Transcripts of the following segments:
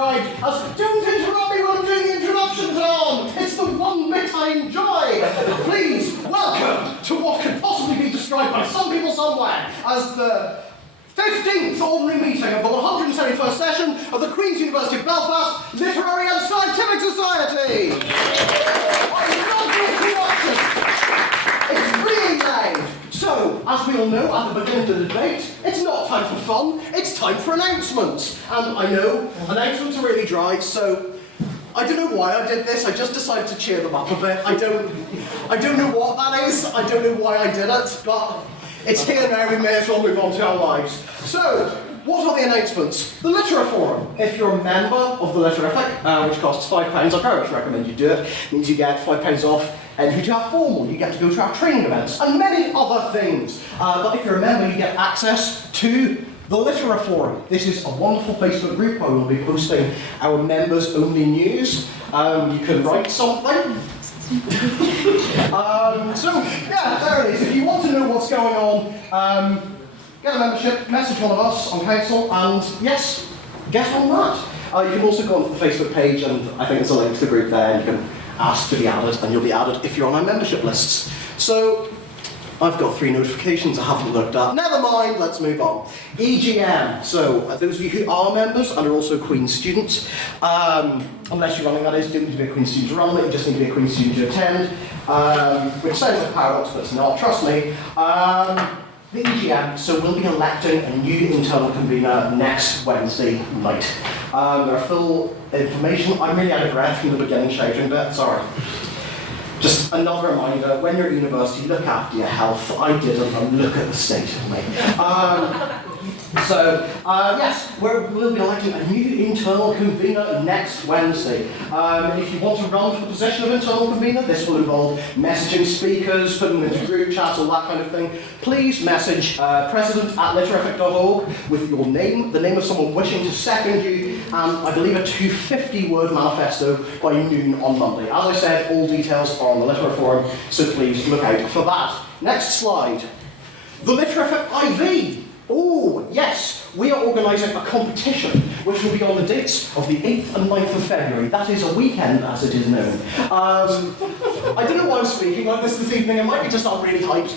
described as, "Don't interrupt me when I'm doing the introduction, Tom! It's the one bit I enjoy!" Please, welcome to what could possibly be described by some people somewhere as the 15th ordinary meeting of the 171st session of the Queen's University of Belfast Literary and Scientific Society! I love the introduction! It's really loud! So, as we all know at the beginning of the debate, it's not time for fun, it's time for announcements. And I know, announcements are really dry, so I don't know why I did this, I just decided to cheer them up a bit. I don't know what that is, I don't know why I did it, but it's here now, we may as well move on to our lives. So, what are the announcements? The Literary Forum. If you're a member of the Litterific, which costs £5, I very much recommend you do it. It means you get £5 off, and if you have formal, you get to go to our training events, and many other things. But if you're a member, you get access to the Literary Forum. This is a wonderful Facebook group where we'll be posting our members-only news. You can write something. So, yeah, there it is. If you want to know what's going on, get a membership, message one of us on council, and yes, get on that. You can also go onto the Facebook page, and I think there's a link to the group there, and you can ask to be added, and you'll be added if you're on our membership lists. So, I've got 3 notifications I haven't looked at. Never mind, let's move on. EGM. So, those of you who are members and are also Queen students, unless you're running, that is, don't need to be a Queen student to run it, you just need to be a Queen student to attend, which sounds like a paradox, but it's not, trust me. The EGM, so we'll be electing a new internal convener next Wednesday night. There are full information. I'm really out of breath from the beginning shouting bit, sorry. Just another reminder, when you're at university, look after your health. I didn't, and look at the state of me. Yes, we'll be electing a new internal convener next Wednesday. If you want to run for the position of internal convener, this will involve messaging speakers, putting them into group chats, all that kind of thing. Please message president@litterific.org with your name, the name of someone wishing to second you, and I believe a 250-word manifesto by noon on Monday. As I said, all details are on the Literary Forum, so please look out for that. Next slide. The Litterific IV. Oh, yes, we are organising a competition which will be on the dates of the 8th and 9th of February. That is a weekend, as it is known. I don't know why I'm speaking like this evening. It might be just I'm really hyped.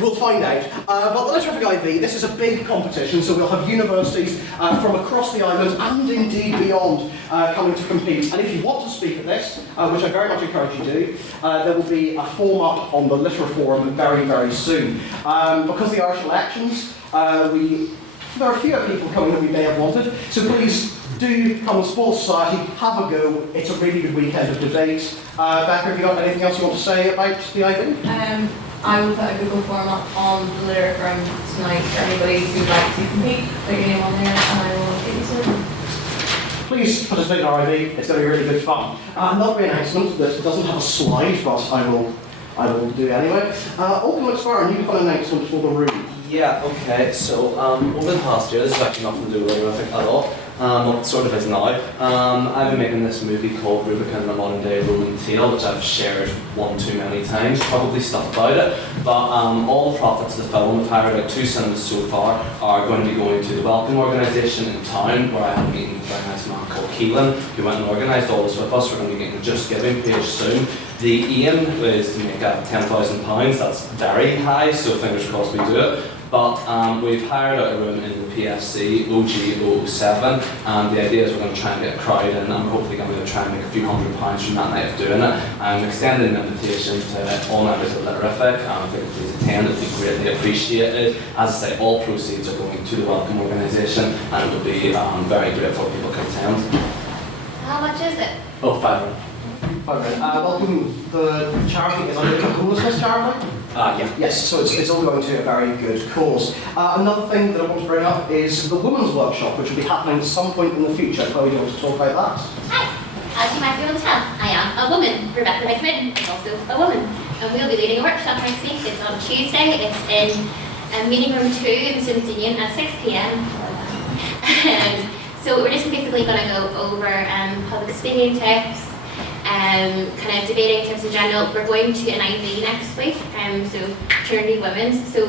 We'll find out. But the Litterific IV, this is a big competition, so we'll have universities from across the island and indeed beyond coming to compete. And if you want to speak at this, which I very much encourage you to do, there will be a form up on the Literary Forum very, very soon. Because the Irish elections, there are fewer people coming than we may have wanted, so please do come and support society, have a go. It's a really good weekend of debate. Becca, have you got anything else you want to say about the IV? I will put a Google form up on the Literary Forum tonight for anybody who'd like to compete. Put your name on there and I will get you started. Please participate in our IV, it's going to be really good fun. Another announcement that doesn't have a slide, but I will do anyway. Ultimate Spire, a new fun announcement for the room. Yeah, okay, so over the past year, this is actually nothing to do with Litterific at all. What sort of is now. I've been making this movie called Rubicon, a modern day Roman tale, which I've shared one too many times, probably stuff about it. But all the profits of the film, we've hired like 2 cinemas so far, are going to be going to the Welcome organisation in town, where I have a meeting with a nice man called Keelan, who went and organised all this with us. We're going to be getting a Just Giving page soon. The aim is to make £10,000. That's very high, so fingers crossed we do it. But we've hired out a room in the PFC, OG007, and the idea is we're going to try and get a crowd in, and we're hopefully going to try and make a few £100 from that night of doing it. I'm extending an invitation to all members of Litterific, and if they could please attend, it would be greatly appreciated. As I say, all proceeds are going to the Welcome organisation, and it would be very grateful if people could attend. How much is it? Oh, £5. Welcome, the charity is under the homelessness charity? Yeah. Yes, so it's all going to a very good cause. Another thing that I want to bring up is the Women's Workshop, which will be happening at some point in the future. Chloe, do you want to talk about that? Hi, as you might be able to tell, I am a woman. Rebecca Hickman is also a woman. And we'll be leading a workshop next week. It's on Tuesday. It's in meeting room 2 in the Students' Union at 6 p.m. So we're just basically going to go over public speaking tips, kind of debating tips in general. We're going to an IV next week, so Trinity Women's. So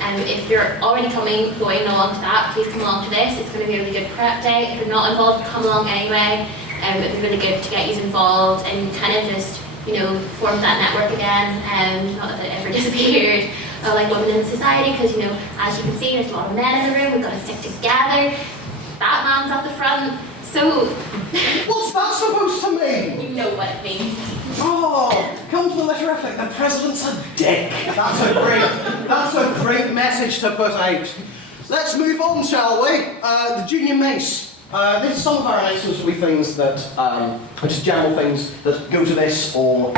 If you're already going along to that, please come along to this. It's going to be a really good prep day. If you're not involved, come along anyway. It'd be really good to get you involved and kind of just, form that network again. Not that it ever disappeared. Like women in society, because as you can see, there's a lot of men in the room. We've got to stick together. Batman's at the front. So, What's that supposed to mean? you know what it means. Oh, come to the letterific, the president's a dick. That's a great message to put out. Let's move on, shall we? The junior mace. These are some of our announcements will be things that are just general things that go to this or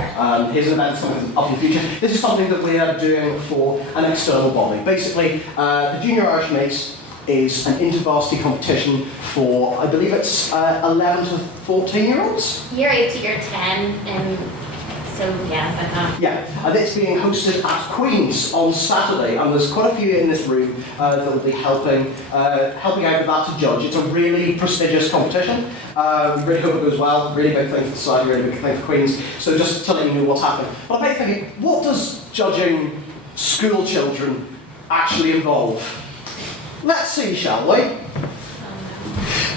his events coming up in the future. This is something that we are doing for an external body. Basically, the Junior Irish Mace is an inter-varsity competition for, I believe it's 11 to 14-year-olds? Year 8 to year 10, so yeah, like that. Yeah, and it's being hosted at Queen's on Saturday, and there's quite a few in this room that will be helping out with that to judge. It's a really prestigious competition. Really hope it goes well. Really big thing for the society, really big thing for Queen's. So just to let you know what's happening. But I'm thinking, what does judging school children actually involve? Let's see, shall we?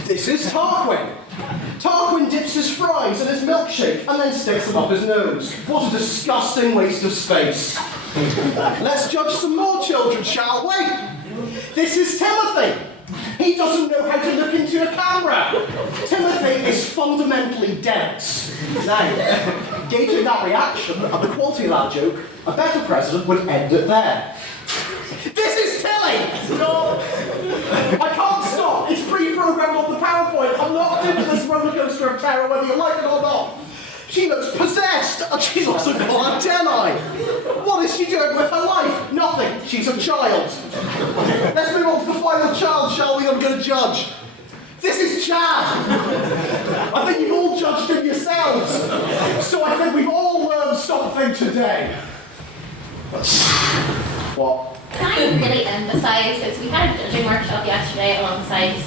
This is Tarquin. Tarquin dips his fries in his milkshake and then sticks them up his nose. What a disgusting waste of space. Let's judge some more children, shall we? This is Timothy. He doesn't know how to look into a camera. Timothy is fundamentally dense. Now, gauging that reaction and the quality of that joke, a better president would end it there. This is Tilly! No! I can't stop! It's pre-programmed on the PowerPoint. I'm locked into this roller coaster of terror whether you like it or not. She looks possessed, and she's also got antennae. What is she doing with her life? Nothing. She's a child. Let's move on to the final child, shall we? I'm going to judge. This is Chad. I think you've all judged him yourselves. So I think we've all learned something today. What? Can I really emphasise, as we had a judging workshop yesterday alongside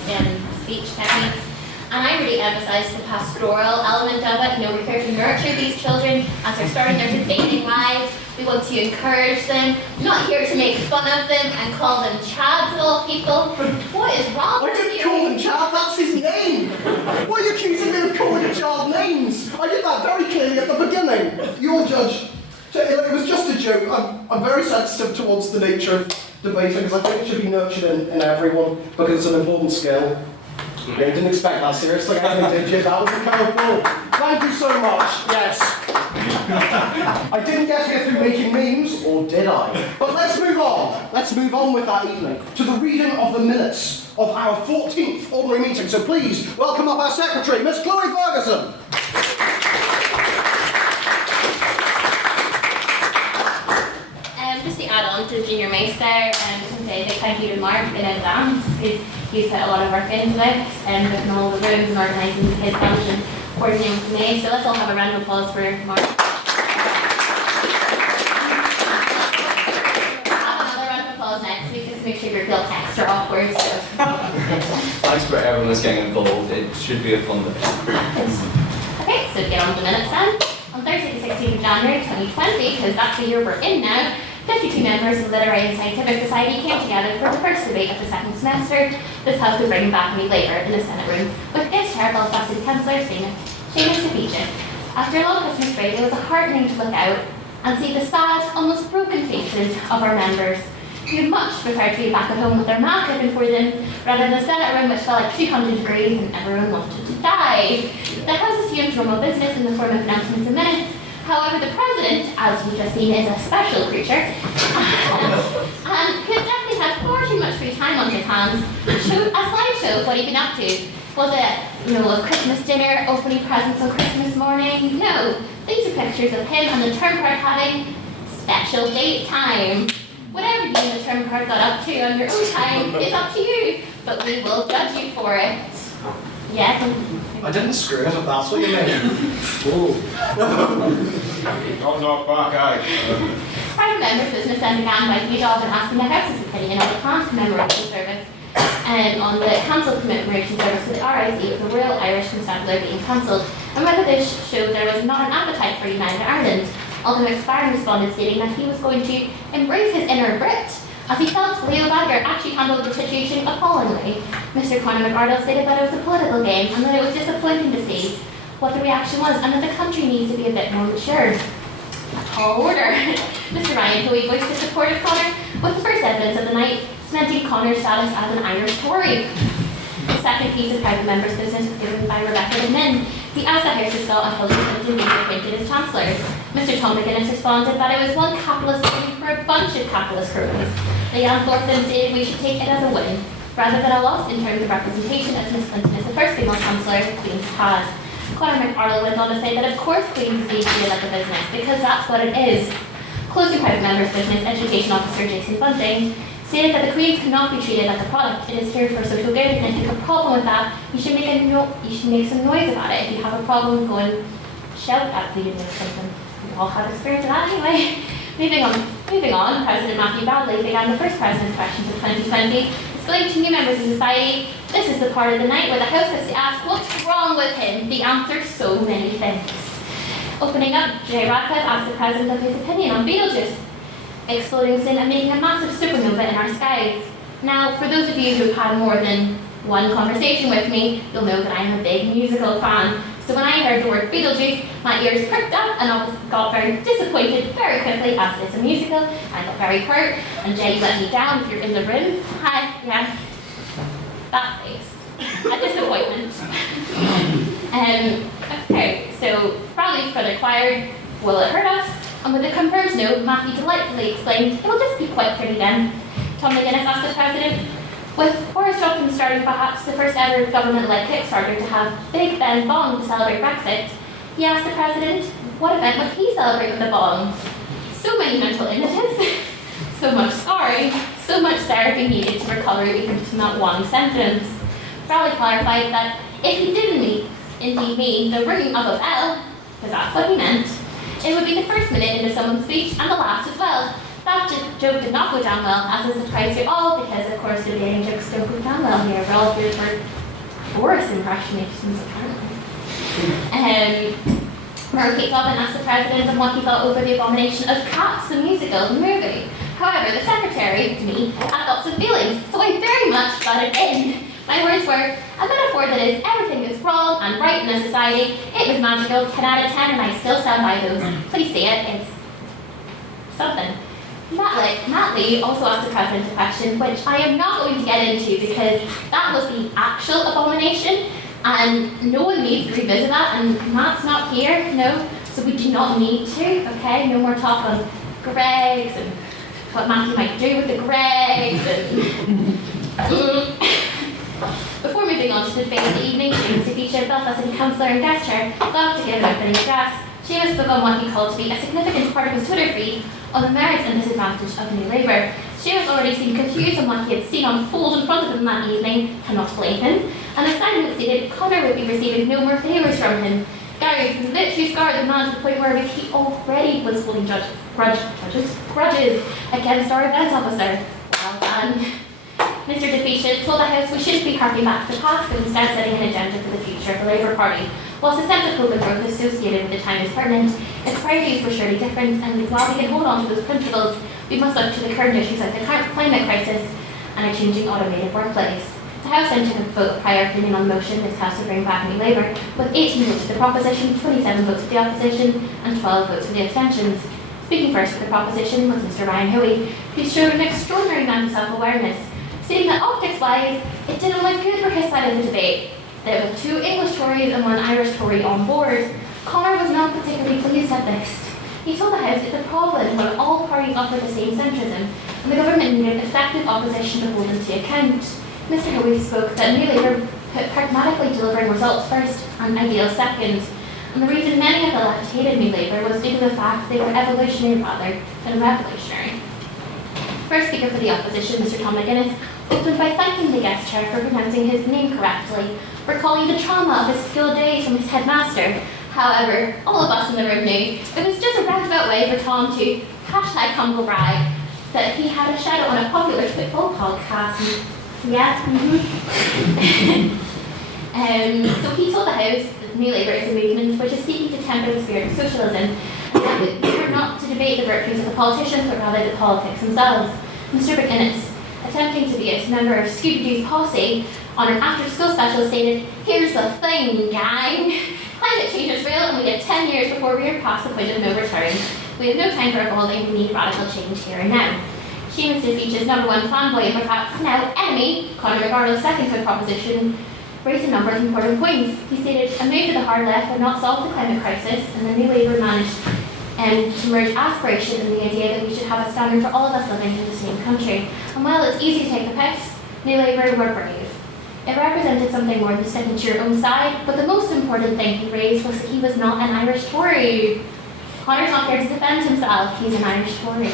speech techniques, and I really emphasised the pastoral element of it. We're here to nurture these children as they're starting their debating lives. We want to encourage them, not here to make fun of them and call them chads of all people. What is wrong with you? I didn't call him Chad, that's his name. Why are you accusing me of calling a child names? I did that very clearly at the beginning. You all judge. It was just a joke. I'm very sensitive towards the nature of debating because I think it should be nurtured in everyone because it's an important skill. You didn't expect that seriously, did you? That was a curveball. Thank you so much. Yes. I didn't get through making memes, or did I? But let's move on. Let's move on with that evening to the reading of the minutes of our 14th ordinary meeting. So please welcome up our secretary, Miss Chloe Ferguson. Just to add on to the junior mace there, just to say that thank you to Mark in advance, because he's put a lot of work into this, and looking all the rooms and organising the kids' lunch and coordinating with me. So let's all have a round of applause for Mark. Have another round of applause next week, just make sure your bill texts are awkward. So. Thanks for everyone that's getting involved. It should be a fun day. Okay, so get on to the minutes then. On Thursday the 16th of January 2020, because that's the year we're in now, 52 members of the Literary and Scientific Society came together for the first debate of the second semester. This house will bring back me later in the Senate room with its chair Belfast City Councillor Seamus Defeaton. After a long Christmas break, it was heartening to look out and see the sad, almost broken faces of our members. We would much prefer to be back at home with their mask open for them, rather than the Senate room which felt like 200 degrees and everyone wanted to die. The House assumed normal business in the form of announcements and minutes. However, the President, as we've just seen, is a special creature, and could definitely have far too much free time on his hands, showed a slideshow of what he'd been up to. Was it, a Christmas dinner, opening presents on Christmas morning? No. These are pictures of him and the term card having special date time. Whatever you and the term card got up to on your own time is up to you, but we will judge you for it. Yeah. I didn't screw it, if that's what you mean. Don't knock back, aye. Private members' business then began by Hugh and asking the House's opinion on the planned commemoration service and on the cancelled commemoration service for the RIC of the Royal Irish Constabulary being cancelled, and whether this showed there was not an appetite for United Ireland. Although McSpartan responded stating that he was going to embrace his inner Brit As he felt, Leo Bagger actually handled the situation appallingly. Mr. Conor McArdle stated that it was a political game and that it was disappointing to see what the reaction was and that the country needs to be a bit more mature. A tall order. Mr. Ryan Hoey voiced his support of Conor with the first evidence of the night, cementing Conor's status as an Irish Tory. The second piece of private member's business was given by Rebecca Lynn. He asked the House to stall until Clinton being appointed as Chancellor. Mr. Tom McGuinness responded that it was one capitalist voting for a bunch of capitalist cronies. Leanne Thornton stated we should take it as a win, rather than a loss in terms of representation, as Miss Clinton is the first female Chancellor Queen's had. Conor McArdle went on to say that of course Queen's is treated like a business, because that's what it is. Closing private member's business, Education Officer Jason Bunting stated that the Queen's cannot be treated like a product. It is here for social good, and if you have a problem with that, you should make some noise about it. If you have a problem, go and shout at the Union or something. We all have experience of that anyway. Moving on, President Matthew Badley began the first President's Questions of 2020, displaying to new members of society. This is the part of the night where the House has to ask what's wrong with him. The answer, so many things. Opening up, Jay Radcliffe asked the President of his opinion on Beetlejuice exploding soon and making a massive supernova in our skies. Now, for those of you who've had more than one conversation with me, you'll know that I'm a big musical fan. So when I heard the word Beetlejuice, my ears perked up and I got very disappointed very quickly, as it is a musical. I got very hurt, and Jay, you let me down if you're in the room. Hi, yeah. That face. A disappointment. Okay, so Bradley further inquired, will it hurt us? And with a confirmed no, Matthew delightfully explained, it will just be quite pretty then. Tom McGuinness asked the President, with Boris Johnson starting perhaps the first ever government-led Kickstarter to have Big Ben Bong to celebrate Brexit, he asked the President, what event would he celebrate with the Bong? So many mental images, so much scarring, so much therapy needed to recover even from that one sentence. Bradley clarified that if he didn't indeed mean the ringing of a bell, because that's what he meant, it would be the first minute into someone's speech and the last as well. That joke did not go down well, as is a surprise to all, because of course debating jokes don't go down well here. We're all here for Boris impersonations, apparently. Murray Kate Dobbin asked the President on what he thought over the abomination of Cats, the musical, the movie. However, the Secretary, me, had lots of feelings, so I very much got it in. My words were, a metaphor that is everything is wrong and right in a society. It was magical, 10 out of 10, and I still stand by those. Please see it, it's something. Matt Lee also asked the President a question, which I am not going to get into because that was the actual abomination, and no one needs to revisit that, and Matt's not here, no, so we do not need to, okay? No more talk on Greggs and what Matthew might do with the Greggs and... Before moving on to the debate of the evening, James featured Belfast City Councillor and guest chair, got to give an opening address. Seamus spoke on what he called to be a significant part of his Twitter feed on the merits and disadvantage of New Labour. Seamus already seemed confused on what he had seen unfold in front of him that evening, cannot blame him, and as Simon stated, Conor would be receiving no more favours from him. Gary literally scarred the man to the point where he already was holding grudges against our events officer. Well done. Mr. DeFeature told the House we shouldn't be harking back to the past, but instead setting an agenda for the future of the Labour Party. Whilst the sense of hope and growth associated with the time is pertinent, its priorities were surely different, and while we can hold on to those principles, we must look to the current issues like the current climate crisis and a changing automated workplace. The House then took a vote of prior opinion on the motion this House to bring back New Labour, with 18 votes for the proposition, 27 votes for the opposition, and 12 votes for the abstentions. Speaking first for the proposition was Mr. Ryan Hoey, who showed an extraordinary amount of self-awareness, stating that optics-wise, it didn't look good for his side of the debate. That with 2 English Tories and 1 Irish Tory on board, Conor was not particularly pleased at this. He told the House it's a problem when all parties offer the same centrism, and the government needed effective opposition to hold them to account. Mr. Hoey spoke that New Labour put pragmatically delivering results first and ideals second, and the reason many of the left hated New Labour was due to the fact they were evolutionary rather than revolutionary. First speaker for the opposition, Mr. Tom McGuinness, opened by thanking the guest chair for pronouncing his name correctly, recalling the trauma of his school days from his headmaster. However, all of us in the room knew it was just a roundabout way for Tom to #humble brag that he had a shadow on a popular football podcast. Yeah. So he told the House that New Labour is a movement which is seeking to temper the spirit of socialism, and that we are not to debate the virtues of the politicians, but rather the politics themselves. Mr. McInnes, attempting to be a member of Scooby-Doo's posse on an after-school special, stated, "Here's the thing, gang. Climate change is real and we get 10 years before we are past the point of no return. We have no time for evolving, we need radical change here and now." Seamus Feature's #1 fanboy and perhaps now enemy, Conor McGarnell's second foot proposition, raised a number of important points. He stated, "A move to the hard left would not solve the climate crisis," and the New Labour managed to merge aspiration and the idea that we should have a standard for all of us living in the same country. And while it's easy to take the piss, New Labour were brave. It represented something more than sticking to your own side, but the most important thing he raised was that he was not an Irish Tory. Conor's not there to defend himself, he's an Irish Tory.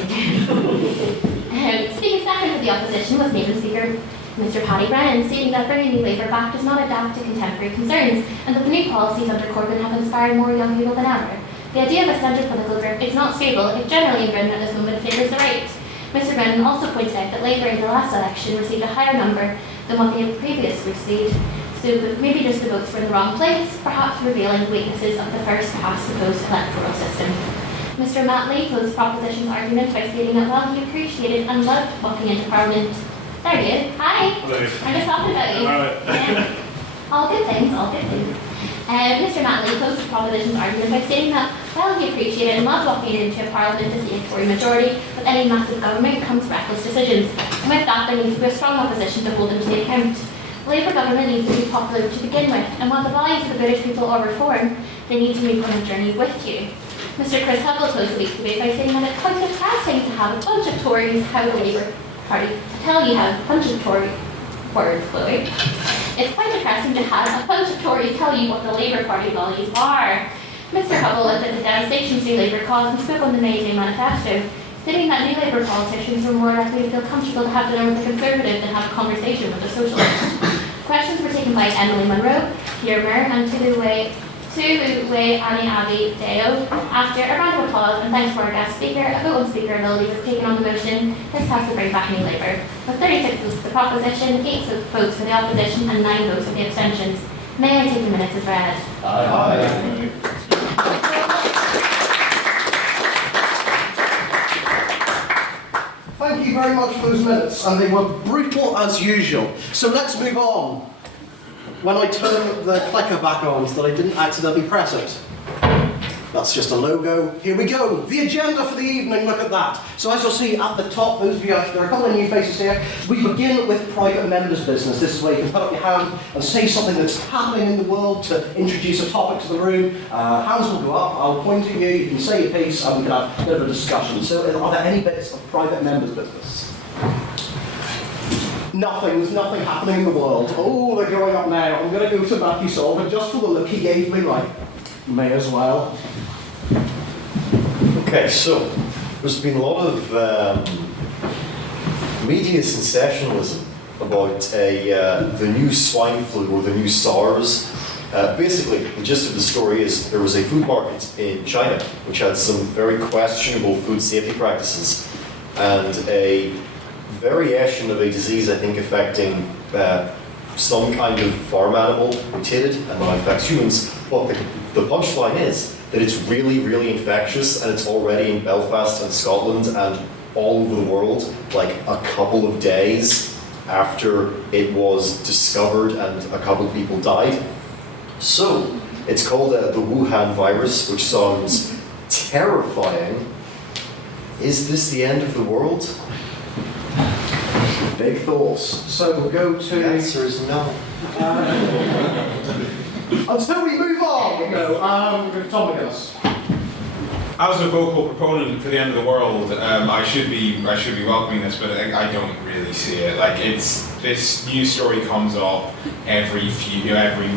Speaking second for the opposition was Native Speaker Mr. Paddy Brennan, stating that bringing New Labour back does not adapt to contemporary concerns, and that the new policies under Corbyn have inspired more young people than ever. The idea of a centre political group is not stable if generally in Britain at this moment favours the right. Mr. Brennan also pointed out that Labour in the last election received a higher number than what they had previously received, so maybe just the votes were in the wrong place, perhaps revealing weaknesses of the first past the post electoral system. Mr. Matt Lee closed Proposition's argument by stating that while he appreciated and loved walking into Parliament, there he is. Hi. Hello. I'm just talking about you. Yeah. All good things, all good things. Mr. Matt Lee closed Proposition's argument by stating that while he appreciated and loved walking into a Parliament to see a Tory majority, with any massive government comes reckless decisions. And with that, there needs to be a strong opposition to hold them to the account. The Labour government needs to be popular to begin with, and while the values of the British people are reform, they need to move on a journey with you. Mr. Chris Hubble closed the week's debate by saying that it's quite depressing to have a bunch of Tories how the Labour Party tell you how a bunch of Tory words, Chloe. It's quite depressing to have a bunch of Tories tell you what the Labour Party values are. Mr. Hubble looked at the devastations New Labour caused and spoke on the May Day manifesto, stating that New Labour politicians were more likely to feel comfortable to have dinner with a Conservative than have a conversation with a Socialist. Questions were taken by Emily Munro, Pierre Mer, and Tuluwe Ani Abi Deo. After a round of applause and thanks to our guest speaker, a vote on speaker ability was taken on the motion, this has to bring back New Labour. With 36 votes for the proposition, 8 votes for the opposition, and 9 votes for the abstentions. May I take the minutes as read? Aye. Thank you very much for those minutes, and they were brutal as usual. So let's move on. When I turn the clicker back on so that I didn't accidentally press it. That's just a logo. Here we go. The agenda for the evening, look at that. So as you'll see at the top, those of you, there are a couple of new faces here. We begin with private members' business. This is where you can put up your hand and say something that's happening in the world to introduce a topic to the room. Hands will go up, I'll point at you, you can say your piece, and we can have a bit of a discussion. So are there any bits of private members' business? Nothing, there's nothing happening in the world. Oh, they're going up now. I'm going to go to Matthew Sullivan just for the look he gave me, right? May as well. Okay, so there's been a lot of media sensationalism about the new swine flu or the new SARS. Basically, the gist of the story is there was a food market in China which had some very questionable food safety practices, and a variation of a disease, I think, affecting some kind of farm animal mutated and now affects humans. But the punchline is that it's really, really infectious, and it's already in Belfast and Scotland and all over the world, like a couple of days after it was discovered and a couple of people died. So, it's called the Wuhan virus, which sounds terrifying. Is this the end of the world? Big thoughts. So we'll go to... The answer is no. Until we move on, we'll go. Tom McGinnis. As a vocal proponent for the end of the world, I should be welcoming this, but I don't really see it. Like, this news story comes up every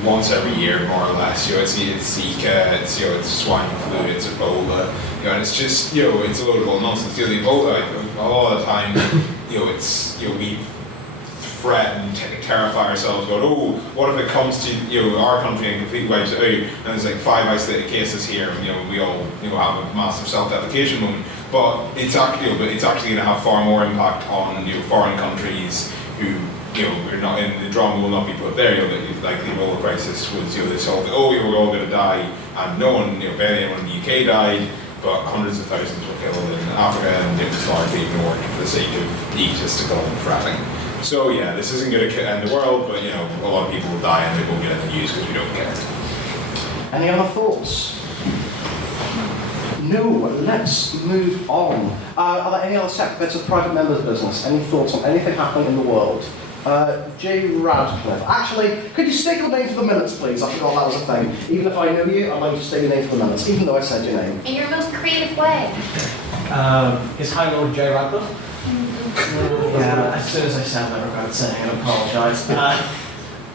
once every year, more or less. It's Zika, it's swine flu, it's Ebola, and it's just it's a load of old nonsense. The Ebola, a lot of the time, we fret and terrify ourselves, going, oh, what if it comes to our country and completely wipes it out, and there's like 5 isolated cases here, and we all have a massive self-deprecation moment. But it's actually going to have far more impact on foreign countries who we're not in. The drama will not be put there. Like the Ebola crisis was this whole thing, we were all going to die, and no one, barely anyone in the UK died. but hundreds of thousands were killed in Africa, and it was largely ignored for the sake of egotistical fratting. So yeah, this isn't going to end the world, but a lot of people will die and they won't get in the news because we don't care. Any other thoughts? No, let's move on. Are there any other separate bits of private members' business? Any thoughts on anything happening in the world? J. Radcliffe. Actually, could you state your name for the minutes, please? I forgot that was a thing. Even if I know you, I'd like you to state your name for the minutes, even though I said your name. In your most creative way. His High Lord J. Radcliffe? Yeah, as soon as I said that, I regretted saying it, I apologise.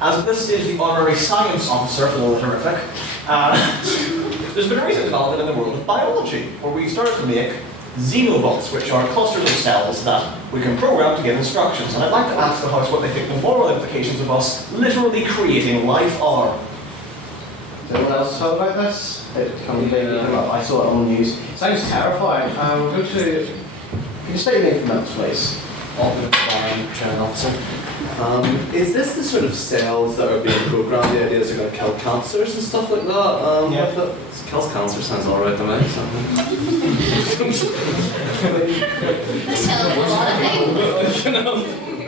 As at this stage, the honorary science officer for the Litterific, there's been a recent development in the world of biology, where we've started to make xenobots, which are clusters of cells that we can program to give instructions. And I'd like to ask the House what they think the moral implications of us literally creating life are. Does anyone else talk about this? I saw it on the news. Sounds terrifying. We'll go to... Can you state your name for minutes, please? Alternate Spine, Chairman Officer. Is this the sort of cells that are being programmed? The ideas are going to kill cancers and stuff like that? Yeah. Kills cancer sounds alright to me.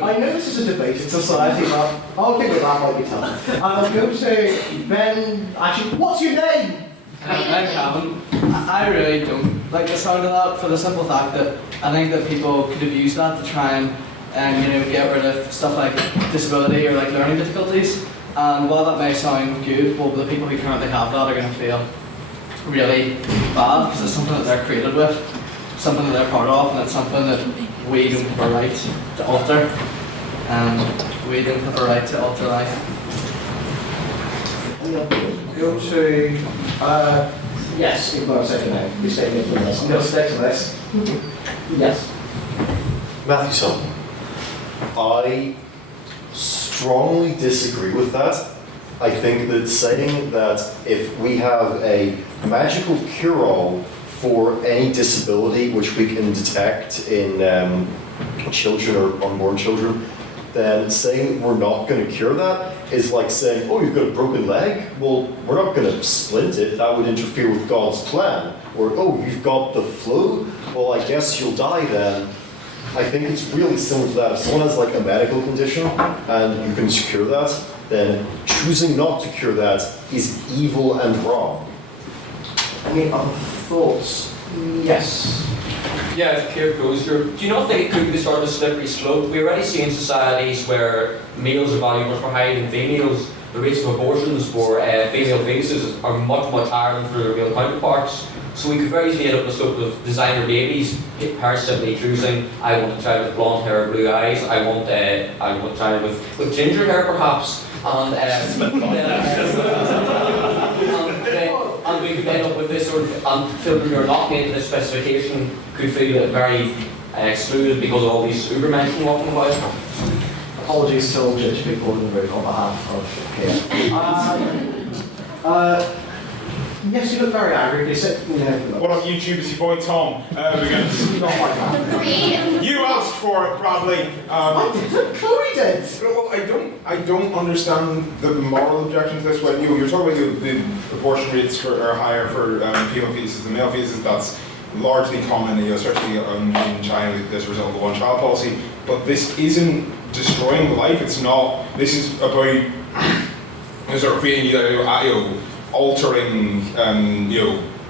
I know this is a debated society, but I'll give it that like you tell me. I'll go to Ben. Actually, what's your name? I'm Calvin. I really don't like the sound of that for the simple fact that I think that people could have used that to try and get rid of stuff like disability or like learning difficulties. And while that may sound good, well, the people who currently have that are going to feel really bad because it's something that they're created with, something that they're part of, and it's something that we don't have a right to alter. And we don't have a right to alter life. Go to, yes, even though I said your name, you say your name. I'm going to stick to this. Yes. Matthew Sutton. I strongly disagree with that. I think that saying that if we have a magical cure-all for any disability which we can detect in children or unborn children, then saying we're not going to cure that is like saying, oh, you've got a broken leg? Well, we're not going to splint it. That would interfere with God's plan. Or, oh, you've got the flu? Well, I guess you'll die then. I think it's really similar to that. If someone has like a medical condition and you can cure that, then choosing not to cure that is evil and wrong. Any other thoughts? Yes. Yeah, as Keir goes through, do you not think it could be the sort of a slippery slope? We already see in societies where males are valued much more highly than females. The rates of abortions for female fetuses are much, much higher than for their male counterparts. So we could very easily end up with the scope of designer babies, parents simply choosing, I want a child with blonde hair, blue eyes, I want a child with ginger hair perhaps, and we could end up with this sort of, and children who are not made to this specification could feel very excluded because of all these Ubermenschen walking about. Apologies to all Jewish people in the room on behalf of here. Yes, you look very angry. You said, What on YouTube is your boy Tom? We're going to... You asked for it, Bradley. I didn't. Chloe did. Well, I don't understand the moral objection to this. When you're talking about the abortion rates are higher for female fetuses than male fetuses, that's largely common, especially in China as a result of the one-child policy. But this isn't destroying life. It's not. This is about sort of creating altering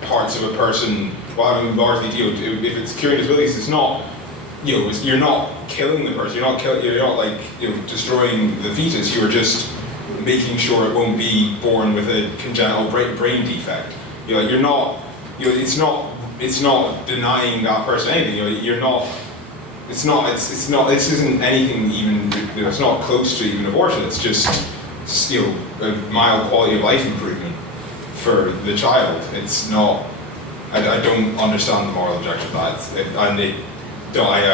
parts of a person while having largely if it's curing disabilities, it's not you're not killing the person, you're not destroying the fetus, you're just making sure it won't be born with a congenital brain defect. You're not it's not denying that person anything. This isn't anything even, it's not close to even abortion, it's just a mild quality of life improvement for the child. It's not, I don't understand the moral objection to that. I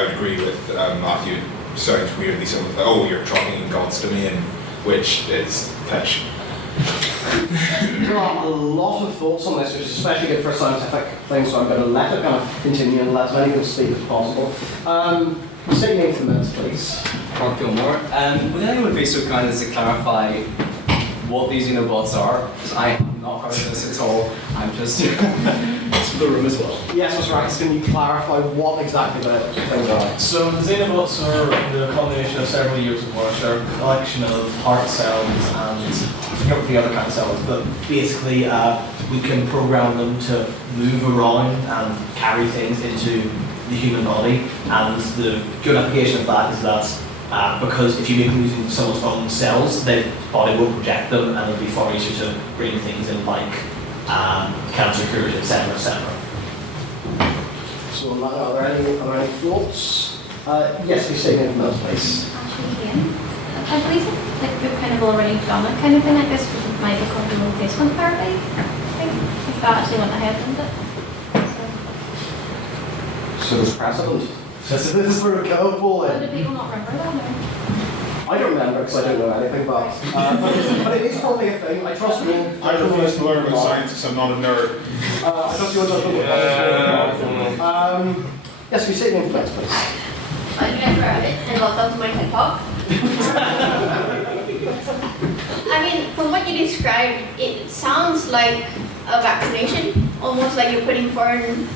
would agree with Matthew, it sounds weirdly similar to, oh, you're trotting in God's domain, which is pish. There are a lot of thoughts on this, which is especially good for a scientific thing, so I'm going to let it kind of continue and let as many people speak as possible. State your name for the minutes, please. Mark Gilmore. Would anyone be so kind as to clarify what these xenobots are? Because I have not heard of this at all. I'm just to the room as well. Yes, that's right. Can you clarify what exactly the things are? So the xenobots are the culmination of several years of work. They're a collection of heart cells and I forget what the other kind of cells, but basically we can program them to move around and carry things into the human body. And the good application of that is that because if you make them using someone's own cells, their body will project them and it'll be far easier to bring things in like cancer cures, etc., etc. So, are there any thoughts? Yes, we say anything else, please. Actually, yeah. I believe like we've kind of already done a kind of thing like this with my cognitive replacement therapy. I think if that actually went ahead with it. So there's precedent. This is where we go for So, do it. people not remember that? Or? I don't remember because I don't know anything, but it is probably a thing. I trust you. I refuse to learn about science because I'm not a nerd. I trust you. Yes, we say anything else, please. I never heard it and welcome to my TED Talk. I mean, from what you described, it sounds like a vaccination, almost like you're putting foreign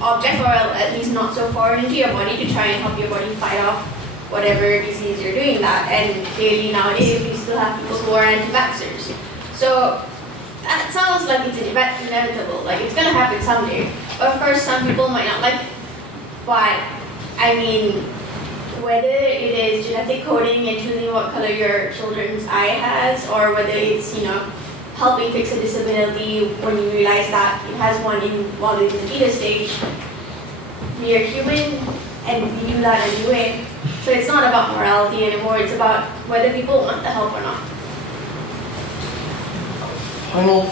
objects, or at least not so foreign, into your body to try and help your body fight off whatever disease you're doing that. And clearly nowadays we still have people who are anti-vaxxers. So that sounds like it's inevitable, like it's gonna happen someday. Of course, some people might not like it, but I mean, whether it is genetic coding and choosing what color your children's eye has, or whether it's, you know, helping fix a disability when you realize that it has one while it's in the fetus stage, we are human and we do that anyway. So it's not about morality anymore, it's about whether people want the help or not. Final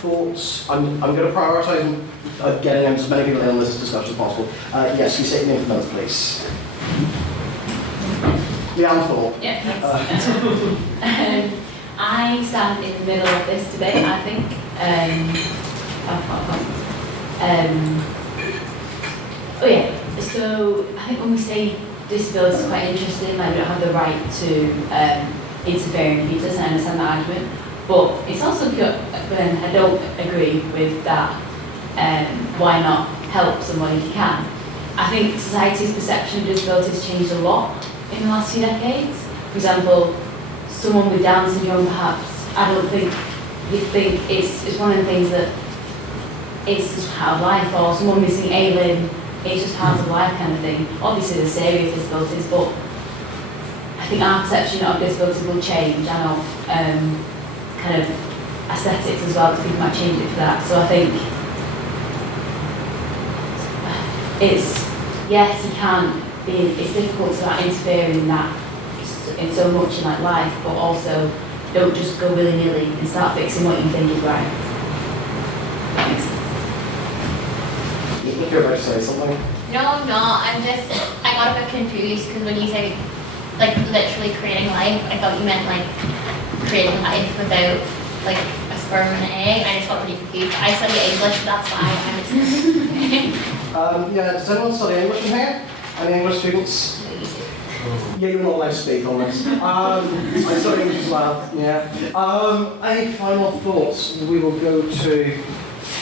thoughts. I'm going to prioritise getting as many people in this discussion as possible. Yes, you say your name for minutes, please. Leanne Thorpe. Yeah, I stand in the middle of this debate, I think. Oh yeah, so I think when we say disability is quite interesting, like we don't have the right to interfere in fetus, and I understand that argument, but it's also good, when I don't agree with that, why not help someone if you can. I think society's perception of disability has changed a lot in the last few decades. For example, someone with Down syndrome, perhaps, I don't think you think it's one of the things that it's just part of life, or someone missing a limb, it's just part of life kind of thing. Obviously there's serious disabilities, but I think our perception of disability will change. I know kind of aesthetics as well, because people might change it for that. So I think it's, yes, you can be, it's difficult to like interfere in that in so much in like life, but also don't just go willy-nilly and start fixing what you think is right. That makes sense. You think you're about to say something? No, I got a bit confused because when you say like literally creating life, I thought you meant like creating life without like a sperm and an egg. I just got really confused. I study English, that's why I was. Yeah, does anyone study English in here? Any English students? Yeah, you're not allowed to speak on this. I study English as well, yeah. Any final thoughts? We will go to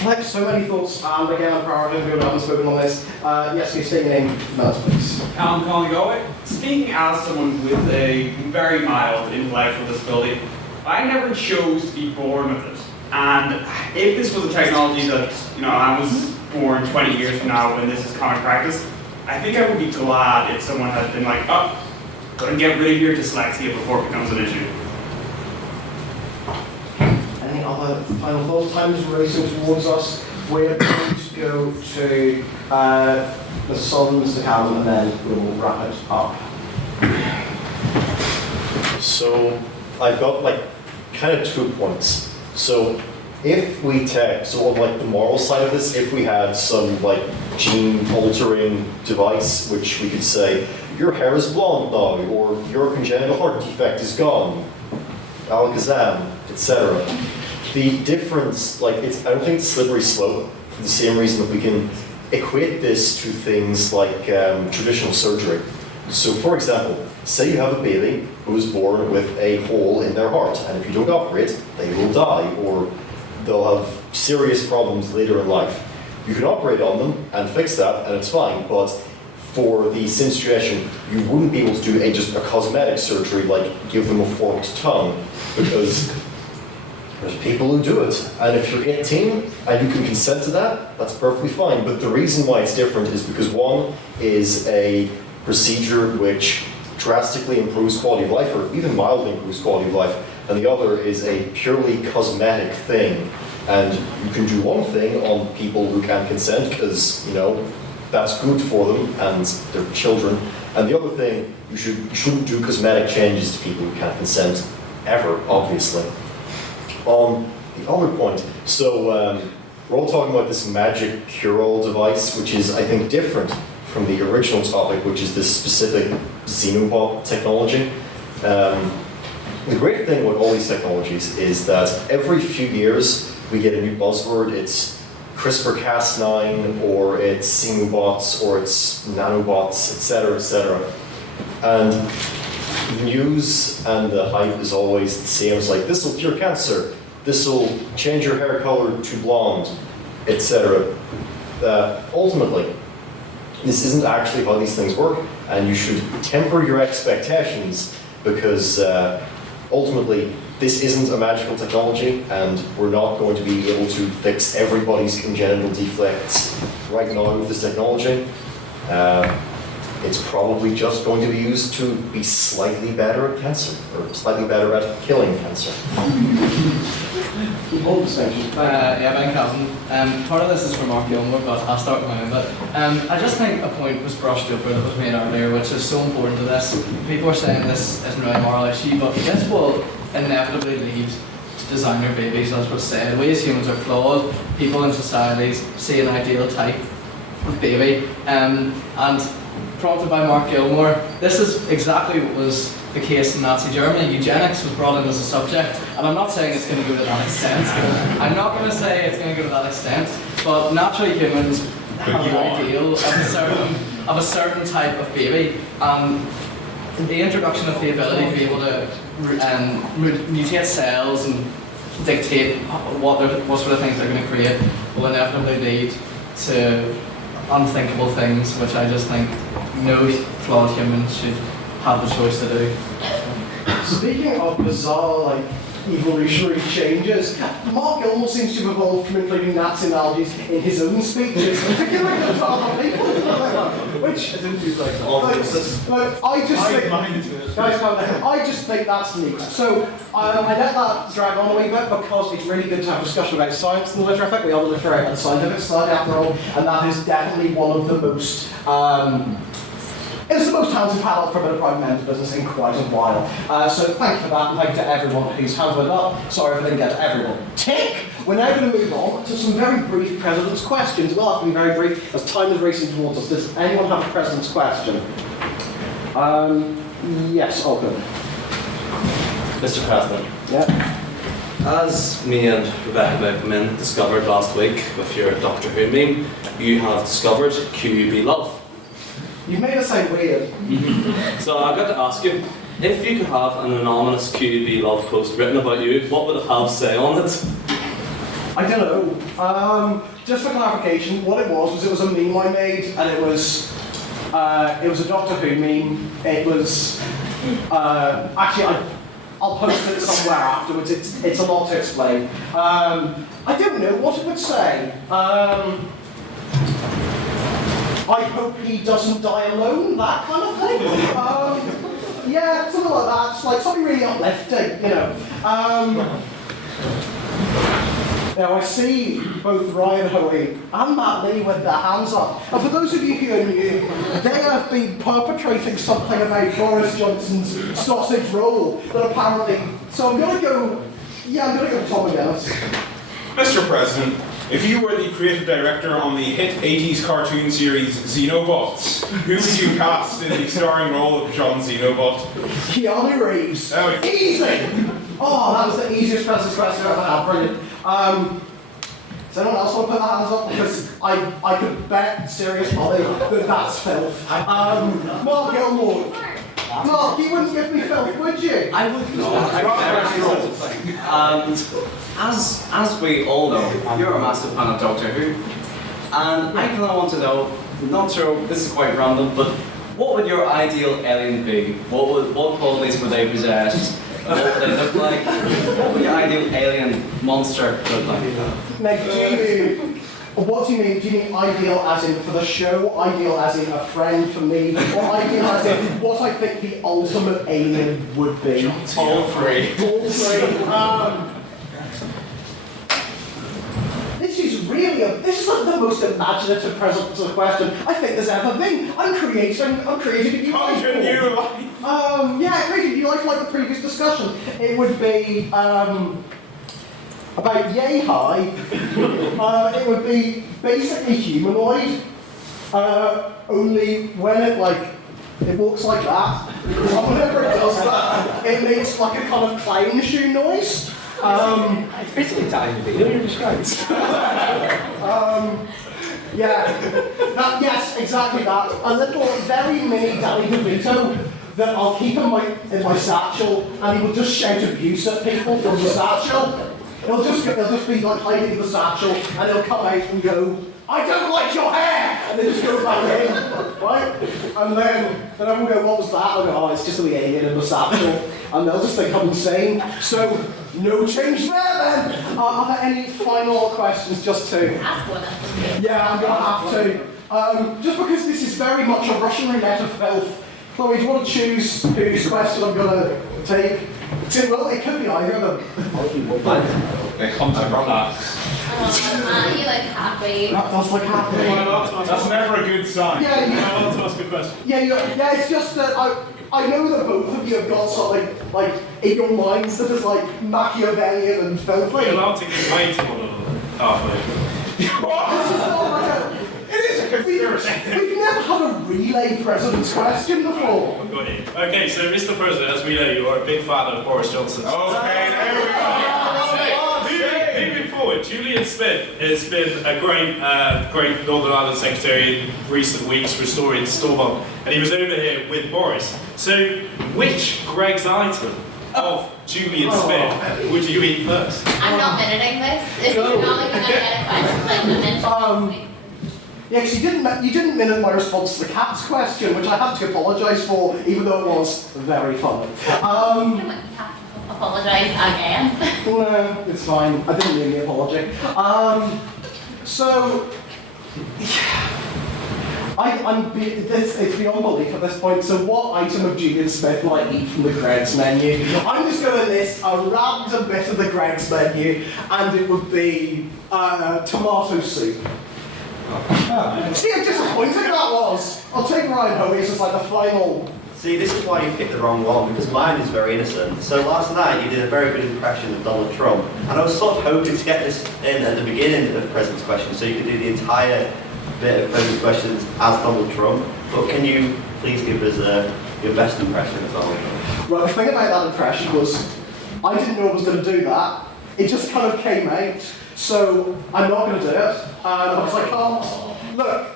like so many thoughts, and again, I'm prioritizing people who haven't spoken on this. Yes, you state your name first, please. Alan calling Galway. Speaking as someone with a very mild intellectual disability, I never chose to be born with it. And if this was a technology that, you know, I was born 20 years from now when this is common practice, I think I would be glad if someone had been like, oh, gotta get rid of your dyslexia before it becomes an issue. Any other final thoughts? Time is racing towards us. We're going to go to Mr. Sullivan, Mr. Callan, and then we will wrap it up. So I've got like kind of 2 points. So if we take, so on like the moral side of this, if we had some like gene altering device, which we could say, your hair is blonde now, or your congenital heart defect is gone, alakazam, etc. The difference, like I don't think it's a slippery slope for the same reason that we can equate this to things like traditional surgery. So for example, say you have a baby who is born with a hole in their heart, and if you don't operate, they will die, or they'll have serious problems later in life. you can operate on them and fix that, and it's fine. But for the same situation, you wouldn't be able to do just a cosmetic surgery, like give them a forked tongue, because there's people who do it. And if you're 18 and you can consent to that, that's perfectly fine. But the reason why it's different is because one is a procedure which drastically improves quality of life, or even mildly improves quality of life, and the other is a purely cosmetic thing. And you can do one thing on people who can't consent because, you know, that's good for them and their children. And the other thing, you shouldn't do cosmetic changes to people who can't consent, ever, obviously. On the other point, so we're all talking about this magic cure-all device, which is, I think, different from the original topic, which is this specific xenobot technology. The great thing with all these technologies is that every few years we get a new buzzword. It's CRISPR-Cas9, or it's xenobots, or it's nanobots, etc., etc. And the news and the hype is always the same. It's like, this will cure cancer, this will change your hair color to blonde, etc. Ultimately, this isn't actually how these things work, and you should temper your expectations, because ultimately, this isn't a magical technology, and we're not going to be able to fix everybody's congenital defects right now with this technology. It's probably just going to be used to be slightly better at cancer, or slightly better at killing cancer. Yeah, Ben Calvin. Part of this is for Mark Gilmore, but I'll start with mine. But I just think a point was brushed over that was made earlier, which is so important to this. People are saying this isn't really a moral issue, but this will inevitably lead to designer babies, as was said. We as humans are flawed. People in societies see an ideal type of baby. And prompted by Mark Gilmore, this is exactly what was the case in Nazi Germany. Eugenics was brought in as a subject, and I'm not saying it's going to go to that extent. I'm not going to say it's going to go to that extent, but naturally humans have an ideal of a certain type of baby. The introduction of the ability to be able to mutate cells and dictate what sort of things they're going to create will inevitably lead to unthinkable things, which I just think no flawed human should have the choice to do. Speaking of bizarre, evolutionary changes, Mark Gilmore seems to have evolved from including Nazi analogies in his own speeches, particularly to other people, which I just think that's neat. So I let that drag on a wee bit because it's really good to have a discussion about science in the literary effect. We are the literary and scientific side after all, and that is definitely one of the most it's the most hands we've had up for a bit of private men's business in quite a while. So thank you for that, and thank you to everyone whose hands went up. Sorry if I didn't get to everyone. Tick! We're now going to move on to some very brief President's questions. We'll have to be very brief as time is racing towards us. Does anyone have a President's question? Yes, Olga. Mr. President. Yeah. As me and Rebecca Beckman discovered last week with your Doctor Who meme, you have discovered QUB Love. You've made us sound weird. So I've got to ask you, if you could have an anonymous QUB Love post written about you, what would it have say on it? I don't know. Just for clarification, what it was a meme I made, and it was a Doctor Who meme. It was actually I'll post it somewhere afterwards. It's a lot to explain. I don't know what it would say. I hope he doesn't die alone, that kind of thing. Yeah, something like that. Just like something really uplifting, you know. Now I see both Ryan Hoey and Matt Lee with their hands up. And for those of you who are new, they have been perpetrating something about Boris Johnson's sausage roll that apparently... So I'm going to go Tom again. Mr. President, if you were the creative director on the hit 80s cartoon series Xenobots, who would you cast in the starring role of John Xenobot? Keanu Reeves. Oh, easy! Oh, that was the easiest President's question I've ever had. Brilliant. Does anyone else want to put their hands up? Because I could bet serious money that that's filth. Mark Gilmore. Mark, you wouldn't give me filth, would you? I would not. As we all know, you're a massive fan of Doctor Who. And I kind of want to know, not sure, this is quite random, but what would your ideal alien be? What qualities would they possess? What would they look like? What would your ideal alien monster look like? Meg, what do you mean? Do you mean ideal as in for the show, ideal as in a friend for me, or ideal as in what I think the ultimate alien would be? All three. All three. This is like the most imaginative present to the question I think there's ever been. I'm creating a new life. Yeah, creating a new life like the previous discussion. It would be about yay high. It would be basically humanoid. Only when it walks like that. Whenever it does that, it makes like a kind of clown shoe noise. It's basically Danny DeVito you're describing. Yes, exactly that. A little, very mini Danny DeVito that I'll keep in my satchel, and he will just shout abuse at people from the satchel. He'll just be like hiding in the satchel, and he'll come out and go, "I don't like your hair!" And then just go back in, right? And then everyone will go, "What was that?" I'll go, "Oh, it's just the alien in the satchel." And they'll just think I'm insane. So, no change there then. Are there any final questions just to... Ask one. Yeah, I'm going to have to. Just because this is very much a Russian roulette of filth. Chloe, do you want to choose whose question I'm going to take? Well, it could be either of them. They come to that. You like happy. That's like happy. That's never a good sign. Yeah, I want to ask a question. Yeah, it's just that I know that both of you have got something like in your minds that is like Machiavellian and filthy. We're allowed to give way to one another halfway. This is not like a... It is a conspiracy. We've never had a relay president's question before. Got it. Okay, so Mr. President, as we know, you are a big fan of Boris Johnson. Okay, there we go. Moving forward, Julian Smith has been a great Northern Ireland secretary in recent weeks, restoring Stormont, and he was over here with Boris. So, which Greg's item of Julian Smith would you eat first? I'm not editing this. If you're not even going to get a question, like the mention. Yeah, because you didn't minute my response to the cat's question, which I had to apologise for, even though it was very funny. Apologise again. No, it's fine. I didn't mean the apology. So, it's beyond belief at this point. So, what item of Julian Smith will I eat from the Greg's menu? I'm just going to list a random bit of the Greg's menu, and it would be tomato soup. See how disappointing that was. I'll take Ryan Hoey's as like the final. See, this is why you picked the wrong one, because mine is very innocent. So last night you did a very good impression of Donald Trump, and I was sort of hoping to get this in at the beginning of the President's Questions, so you could do the entire bit of President's Questions as Donald Trump. But can you please give us your best impression of Donald Trump? Right, the thing about that impression was, I didn't know I was going to do that. It just kind of came out, so I'm not going to do it. I was like, oh, look,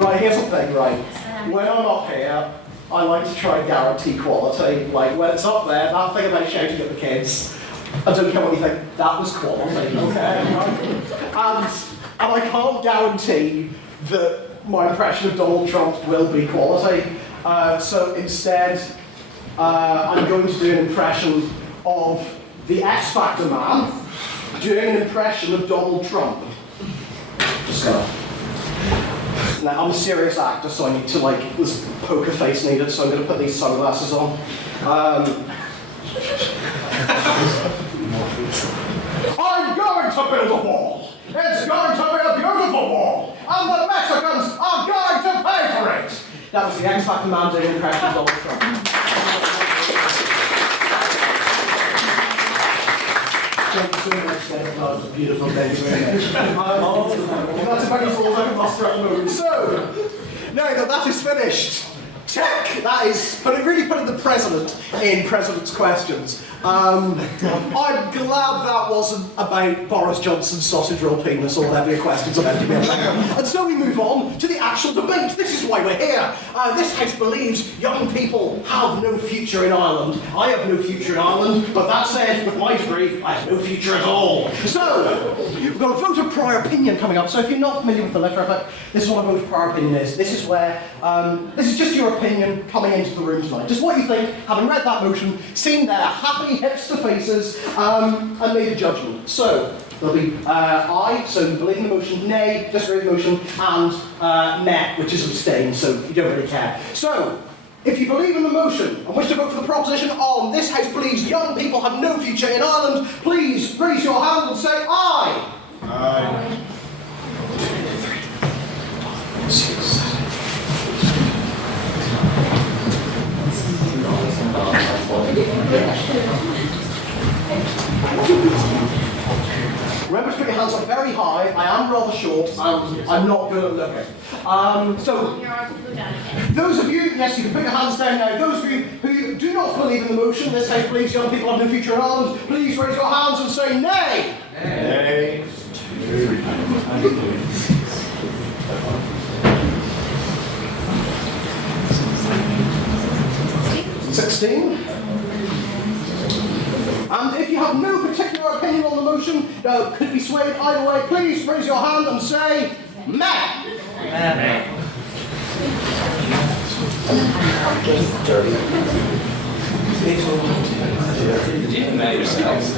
right, here's the thing, right. When I'm up here, I like to try and guarantee quality. Like, when it's up there, that thing about shouting at the kids, I don't care what you think, that was quality, okay? And I can't guarantee that my impression of Donald Trump will be quality. So instead, I'm going to do an impression of the X Factor man doing an impression of Donald Trump. Just gonna. Now, I'm a serious actor, so I need to, like, there's poker face needed, so I'm going to put these sunglasses on. I'm going to build a wall. It's going to be a beautiful wall, and the Mexicans are going to pay for it. That was the X Factor man doing an impression of Donald Trump. Thank you so much, that was beautiful, thank you very much. That's about as all I can muster at the moment. So, now that that is finished, Check! That is really putting the president in president's questions. I'm glad that wasn't about Boris Johnson's sausage roll penis or whatever your questions are meant to be about. And so we move on to the actual debate. This is why we're here. This House believes young people have no future in Ireland. I have no future in Ireland, but that said, with my degree, I have no future at all. So, we've got a vote of prior opinion coming up. So if you're not familiar with the letter of it, this is what a vote of prior opinion is. This is where, this is just your opinion coming into the room tonight. Just what you think, having read that motion, seen their happy hipster faces, and made a judgment. So, there'll be aye, so you believe in the motion, nay, disagree with the motion, and nay, which is abstain, so you don't really care. So, if you believe in the motion and wish to vote for the proposition on this House believes young people have no future in Ireland, please raise your hand and say aye. Aye. Remember to put your hands up very high. I am rather short and I'm not good at looking. So, those of you, yes, you can put your hands down now. Those of you who do not believe in the motion, this House believes young people have no future in Ireland, please raise your hands and say nay. Nay. 16. And if you have no particular opinion on the motion, could be swayed either way, please raise your hand and say meh. Did you even know yourselves?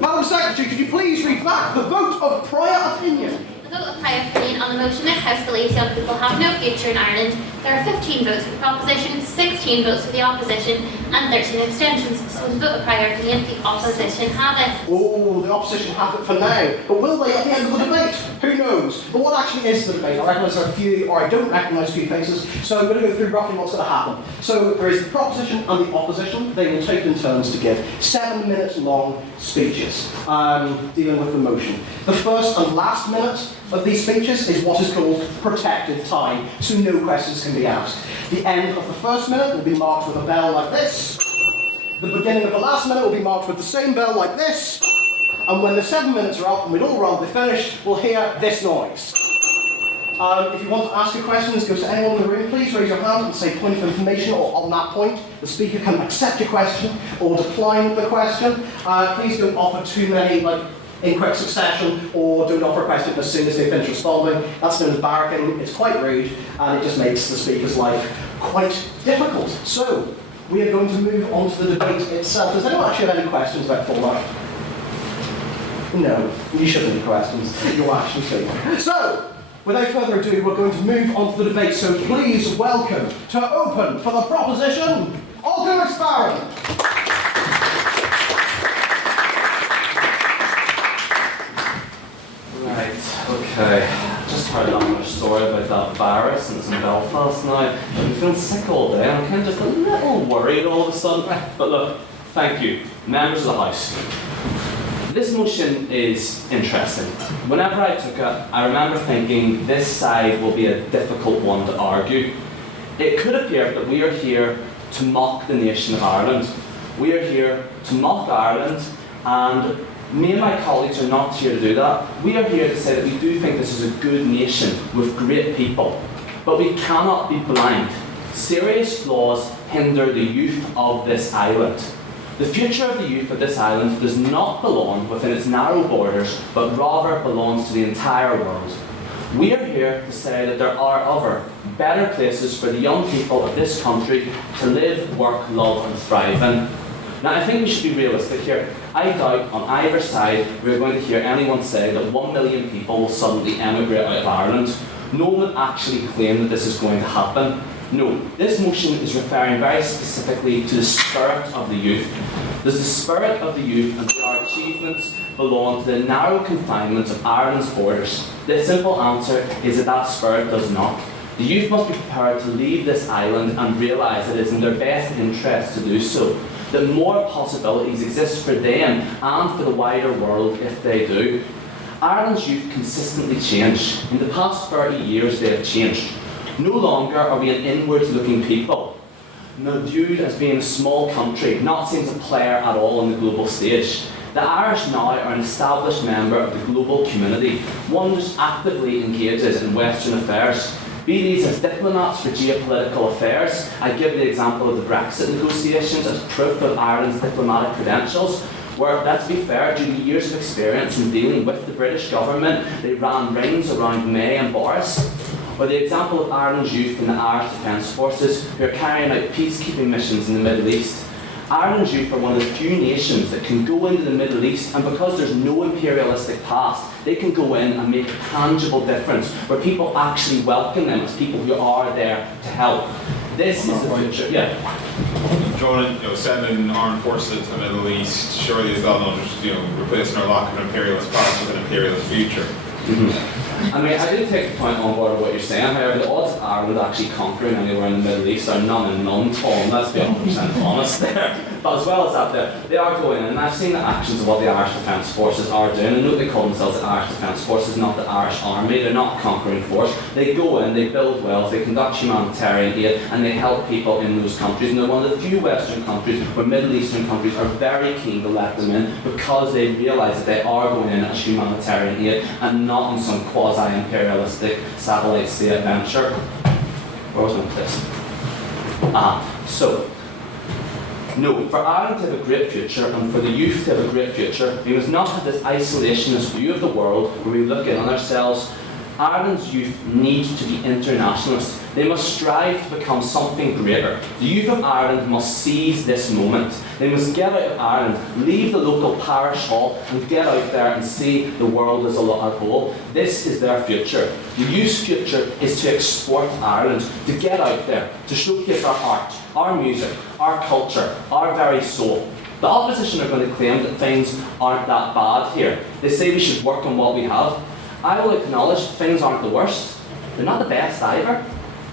Madam Secretary, could you please read back the vote of prior opinion? The vote of prior opinion on the motion this House believes young people have no future in Ireland. There are 15 votes for the proposition, 16 votes for the opposition, and 13 abstentions. So the vote of prior opinion, the opposition have it. Oh, the opposition have it for now. But will they at the end of the debate? Who knows? But what actually is the debate? I recognise there are a few, or I don't recognise a few faces, so I'm going to go through roughly what's going to happen. So there is the proposition and the opposition. They will take in turns to give 7 minutes long speeches dealing with the motion. The first and last minute of these speeches is what is called protected time, so no questions can be asked. The end of the first minute will be marked with a bell like this. The beginning of the last minute will be marked with the same bell like this. And when the 7 minutes are up and we'd all rather be finished, we'll hear this noise. If you want to ask a question, go to anyone in the room, please raise your hand and say point of information or on that point. The speaker can accept your question or decline the question. Please don't offer too many, in quick succession, or don't offer a question as soon as they finish responding. That's known as barracking. It's quite rude, and it just makes the speaker's life quite difficult. So, we are going to move on to the debate itself. Does anyone actually have any questions about format? No, you shouldn't have questions. You're actually speaking. So, without further ado, we're going to move on to the debate. So please welcome to open for the proposition, Olga McSparrow. Right, okay. Just heard that much story about that virus and it's in Belfast now. I've been feeling sick all day and I'm kind of just a little worried all of a sudden. But look, thank you, members of the House. This motion is interesting. Whenever I took it, I remember thinking this side will be a difficult one to argue. It could appear that we are here to mock the nation of Ireland. We are here to mock Ireland, and me and my colleagues are not here to do that. We are here to say that we do think this is a good nation with great people, but we cannot be blind. Serious flaws hinder the youth of this island. The future of the youth of this island does not belong within its narrow borders, but rather belongs to the entire world. We are here to say that there are other, better places for the young people of this country to live, work, love and thrive in. Now I think we should be realistic here. I doubt on either side we're going to hear anyone say that 1 million people will suddenly emigrate out of Ireland. No one would actually claim that this is going to happen. No, this motion is referring very specifically to the spirit of the youth. Does the spirit of the youth and our achievements belong to the narrow confinement of Ireland's borders? The simple answer is that that spirit does not. The youth must be prepared to leave this island and realise that it is in their best interest to do so. That more possibilities exist for them and for the wider world if they do. Ireland's youth consistently change. In the past 30 years, they have changed. No longer are we an inward-looking people, not viewed as being a small country, not seen as a player at all on the global stage. The Irish now are an established member of the global community, one that actively engages in Western affairs. Be these as diplomats for geopolitical affairs. I give the example of the Brexit negotiations as proof of Ireland's diplomatic credentials, where, let's be fair, due to years of experience in dealing with the British government, they ran rings around May and Boris. Or the example of Ireland's youth in the Irish Defence Forces, who are carrying out peacekeeping missions in the Middle East. Ireland's youth are one of the few nations that can go into the Middle East, and because there's no imperialistic past, they can go in and make a tangible difference, where people actually welcome them as people who are there to help. This is the future. Yeah. Sending armed forces to the Middle East, surely is that not just, replacing our lack of an imperialist past with an imperialist future? I mean, I do take the point on board of what you're saying. However, the odds of Ireland actually conquering anywhere in the Middle East are none and none, Tom. Let's be 100% honest there. But as well as that, they are going in, and I've seen the actions of what the Irish Defence Forces are doing. And note they call themselves the Irish Defence Forces, not the Irish Army. They're not a conquering force. They go in, they build wells, they conduct humanitarian aid, and they help people in those countries. And they're one of the few Western countries where Middle Eastern countries are very keen to let them in, because they realise that they are going in as humanitarian aid and not in some quasi-imperialistic satellite state venture. Where was my place? No, for Ireland to have a great future and for the youth to have a great future, we must not have this isolationist view of the world where we look in on ourselves. Ireland's youth need to be internationalists. They must strive to become something greater. The youth of Ireland must seize this moment. They must get out of Ireland, leave the local parish hall, and get out there and see the world as a whole. This is their future. The youth's future is to export Ireland, to get out there, to showcase our art, our music, our culture, our very soul. The opposition are going to claim that things aren't that bad here. They say we should work on what we have. I will acknowledge things aren't the worst. They're not the best either.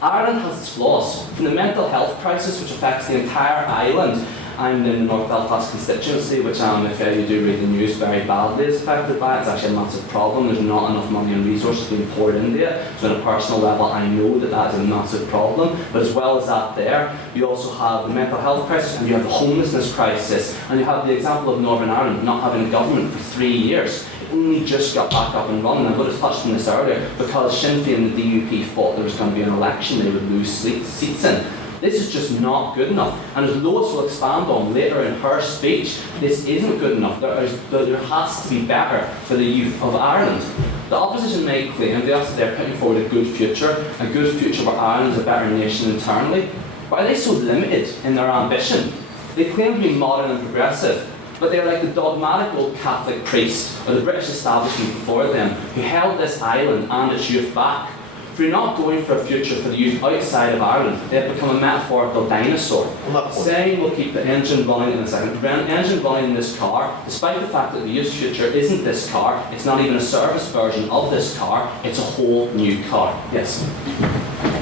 Ireland has its flaws. From the mental health crisis which affects the entire island. I'm in the North Belfast constituency, which if you do read the news, very badly is affected by it. It's actually a massive problem. There's not enough money and resources being poured into it. So on a personal level, I know that that is a massive problem. But as well as that there, you also have the mental health crisis, and you have the homelessness crisis, and you have the example of Northern Ireland not having a government for 3 years. Only just got back up and running. I would have touched on this earlier, because Sinn Féin and the DUP thought there was going to be an election they would lose seats in. This is just not good enough. And as Lois will expand on later in her speech, this isn't good enough. There has to be better for the youth of Ireland. The opposition may claim they're putting forward a good future where Ireland is a better nation internally. Why are they so limited in their ambition? They claim to be modern and progressive, but they're like the dogmatic old Catholic priest or the British establishment before them, who held this island and its youth back. If you're not going for a future for the youth outside of Ireland, they have become a metaphorical dinosaur. Saying we'll keep the engine running in a second, the engine running in this car, despite the fact that the youth's future isn't this car, it's not even a service version of this car, it's a whole new car. Yes?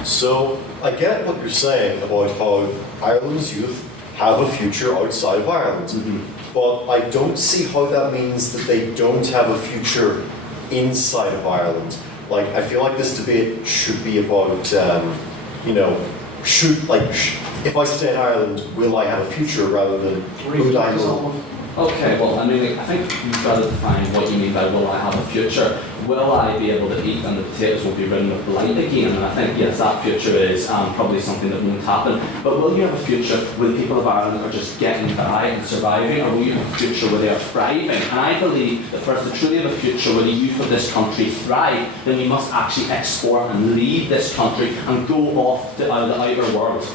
So, I get what you're saying about how Ireland's youth have a future outside of Ireland. But I don't see how that means that they don't have a future inside of Ireland. Like, I feel like this debate should be about, if I stay in Ireland, will I have a future rather than would I know? Okay, well, I mean, I think you've got to define what you mean by will I have a future. Will I be able to eat and the potatoes will be ridden with blight again? And I think, yes, that future is probably something that won't happen. But will you have a future where the people of Ireland are just getting by and surviving, or will you have a future where they are thriving? And I believe that for us to truly have a future where the youth of this country thrive, then we must actually export and leave this country and go off to the outer world.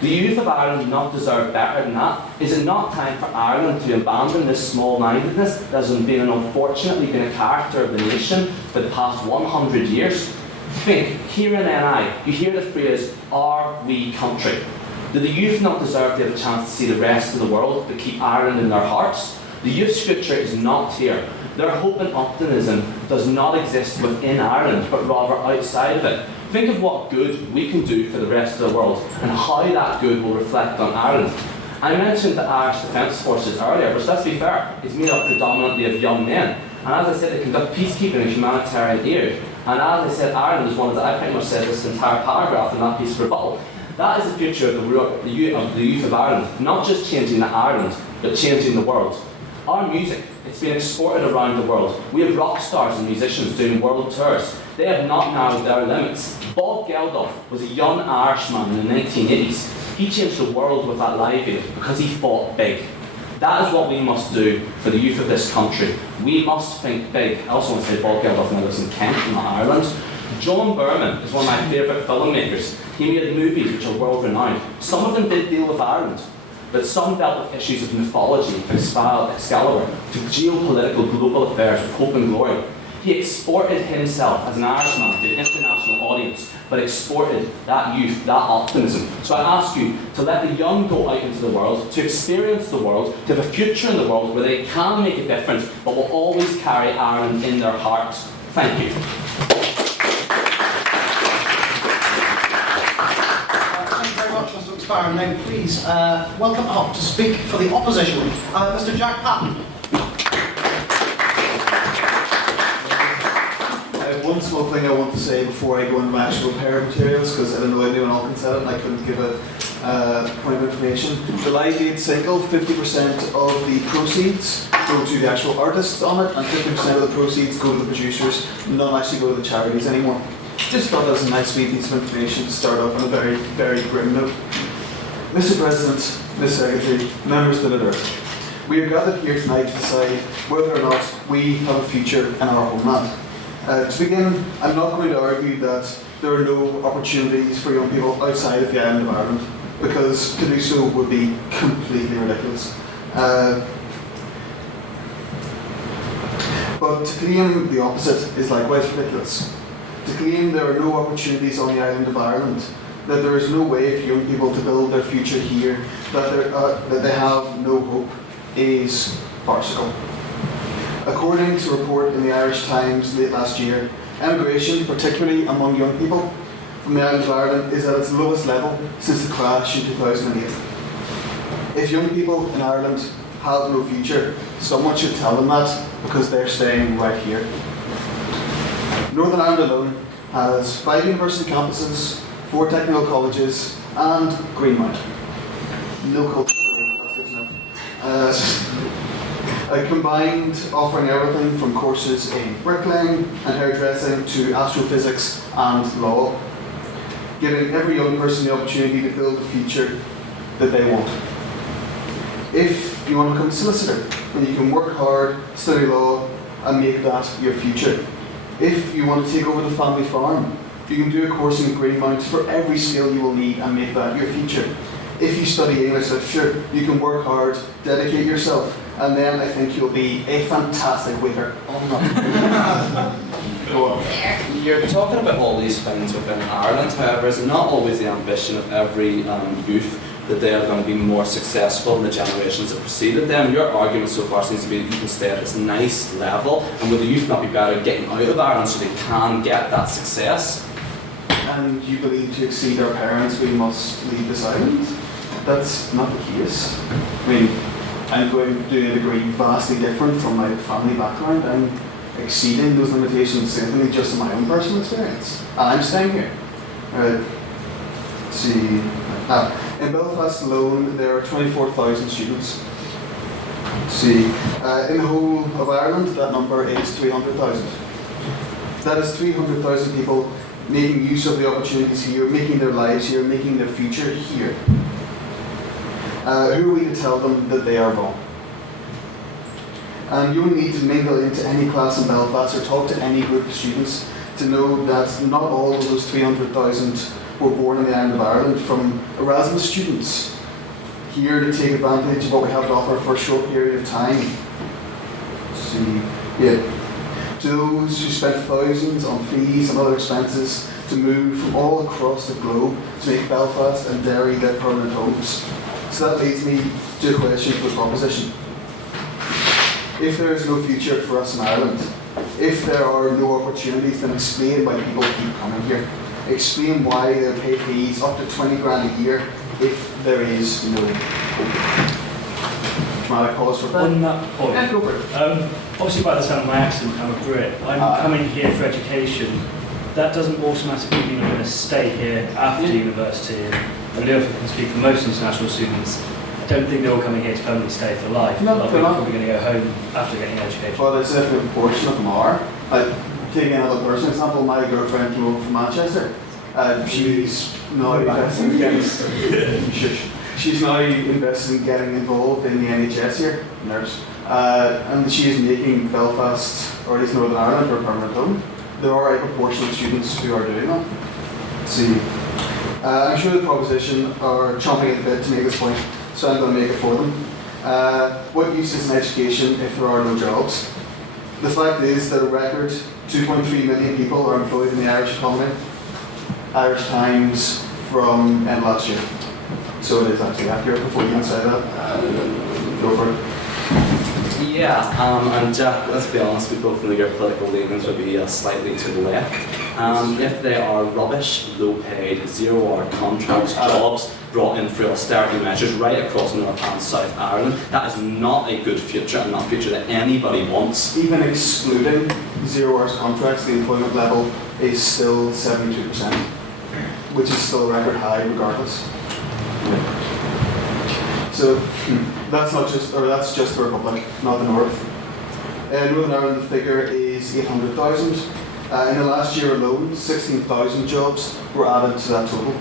Do the youth of Ireland not deserve better than that? Is it not time for Ireland to abandon this small-mindedness that has unfortunately been a character of the nation for the past 100 years? Think, here in NI, you hear the phrase, "our wee country." Do the youth not deserve to have a chance to see the rest of the world, but keep Ireland in their hearts? The youth's future is not here. Their hope and optimism does not exist within Ireland, but rather outside of it. Think of what good we can do for the rest of the world and how that good will reflect on Ireland. I mentioned the Irish Defence Forces earlier, but let's be fair, it's made up predominantly of young men. And as I said, they conduct peacekeeping and humanitarian aid. And as I said, Ireland is one of the, I pretty much said this entire paragraph in that piece of rebuttal. That is the future of the youth of Ireland, not just changing Ireland, but changing the world. Our music, it's been exported around the world. We have rock stars and musicians doing world tours. They have not narrowed their limits. Bob Geldof was a young Irishman in the 1980s. He changed the world with that live aid because he fought big. That is what we must do for the youth of this country. We must think big. I also want to say Bob Geldof now lives in Kent, not Ireland. John Berman is one of my favourite filmmakers. He made movies which are world renowned. Some of them did deal with Ireland, but some dealt with issues of mythology, Excalibur, to geopolitical global affairs of hope and glory. He exported himself as an Irishman to an international audience, but exported that youth, that optimism. So I ask you to let the young go out into the world, to experience the world, to have a future in the world where they can make a difference, but will always carry Ireland in their hearts. Thank you. Thank you very much, Mr. McSparrow. Now, please welcome up to speak for the opposition, Mr. Jack Patton. One small thing I want to say before I go into my actual pair of materials, because I don't know anyone else can set it and I couldn't give a point of information. The Live Aid single, 50% of the proceeds go to the actual artists on it, and 50% of the proceeds go to the producers, none actually go to the charities anymore. Just thought that was a nice sweet piece of information to start off on a very, very grim note. Mr. President, Ms. Secretary, members of the Litter, we are gathered here tonight to decide whether or not we have a future in our homeland. To begin, I'm not going to argue that there are no opportunities for young people outside of the island of Ireland, because to do so would be completely ridiculous. But to claim the opposite is likewise ridiculous. To claim there are no opportunities on the island of Ireland, that there is no way for young people to build their future here, that they have no hope, is farcical. According to a report in the Irish Times late last year, emigration, particularly among young people from the island of Ireland, is at its lowest level since the crash in 2008. If young people in Ireland have no future, someone should tell them that, because they're staying right here. Northern Ireland alone has 5 university campuses, 4 technical colleges, and Greenmount. No culture, that's good enough. Combined, offering everything from courses in bricklaying and hairdressing to astrophysics and law, giving every young person the opportunity to build the future that they want. If you want to become a solicitor, then you can work hard, study law, and make that your future. If you want to take over the family farm, you can do a course in Greenmount for every skill you will need and make that your future. If you study English literature, you can work hard, dedicate yourself, and then I think you'll be a fantastic waiter. You're talking about all these things within Ireland, however, it's not always the ambition of every youth that they are going to be more successful in the generations that preceded them. Your argument so far seems to be that you can stay at this nice level, and will the youth not be better getting out of Ireland so they can get that success? And you believe to exceed our parents we must leave this island? That's not the case. I mean, I'm going to do a degree vastly different from my family background. I'm exceeding those limitations simply just in my own personal experience. And I'm staying here. Let's see. In Belfast alone, there are 24,000 students. Let's see. In the whole of Ireland, that number is 300,000. That is 300,000 people making use of the opportunities here, making their lives here, making their future here. Who are we to tell them that they are wrong? And you only need to mingle into any class in Belfast or talk to any group of students to know that not all of those 300,000 were born in the island of Ireland from Erasmus students here to take advantage of what we have to offer for a short period of time. Let's see. Yeah. To those who spent thousands on fees and other expenses to move from all across the globe to make Belfast and Derry their permanent homes. So that leads me to a question for the proposition. If there is no future for us in Ireland, if there are no opportunities, then explain why people keep coming here. Explain why they pay fees up to 20 grand a year if there is no hope. dramatic cause for faith. On that point, Yeah, go for it. obviously by the sound of my accent, I'm a Brit. I'm coming here for education. That doesn't automatically mean I'm going to stay here after university. And I know if I can speak for most international students, I don't think they're all coming here to permanently stay for life. No, they're they're not. probably going to go home after getting an education. But a significant portion of them are. Taking another personal example, my girlfriend came over from Manchester. She's now invested in getting she's now invested in getting involved in the NHS here, nurse, and she is making Belfast, or at least Northern Ireland, her permanent home. There are a proportion of students who are doing that. Let's see, I'm sure the proposition are chomping at the bit to make this point, so I'm going to make it for them. What use is an education if there are no jobs? The fact is that a record 2.3 million people are employed in the Irish economy. Irish Times from end last year. So it is actually accurate before you can say that. Go for it. Yeah, and Jack, let's be honest, we both know your political leanings would be slightly to the left. If they are rubbish, low-paid, zero-hour contracts, jobs brought in through austerity measures right across North and South Ireland, that is not a good future and not a future that anybody wants. Even excluding 0 hours contracts, the employment level is still 72%, which is still a record high regardless. So that's just the Republic, not the North. In Northern Ireland, the figure is 800,000. In the last year alone, 16,000 jobs were added to that total.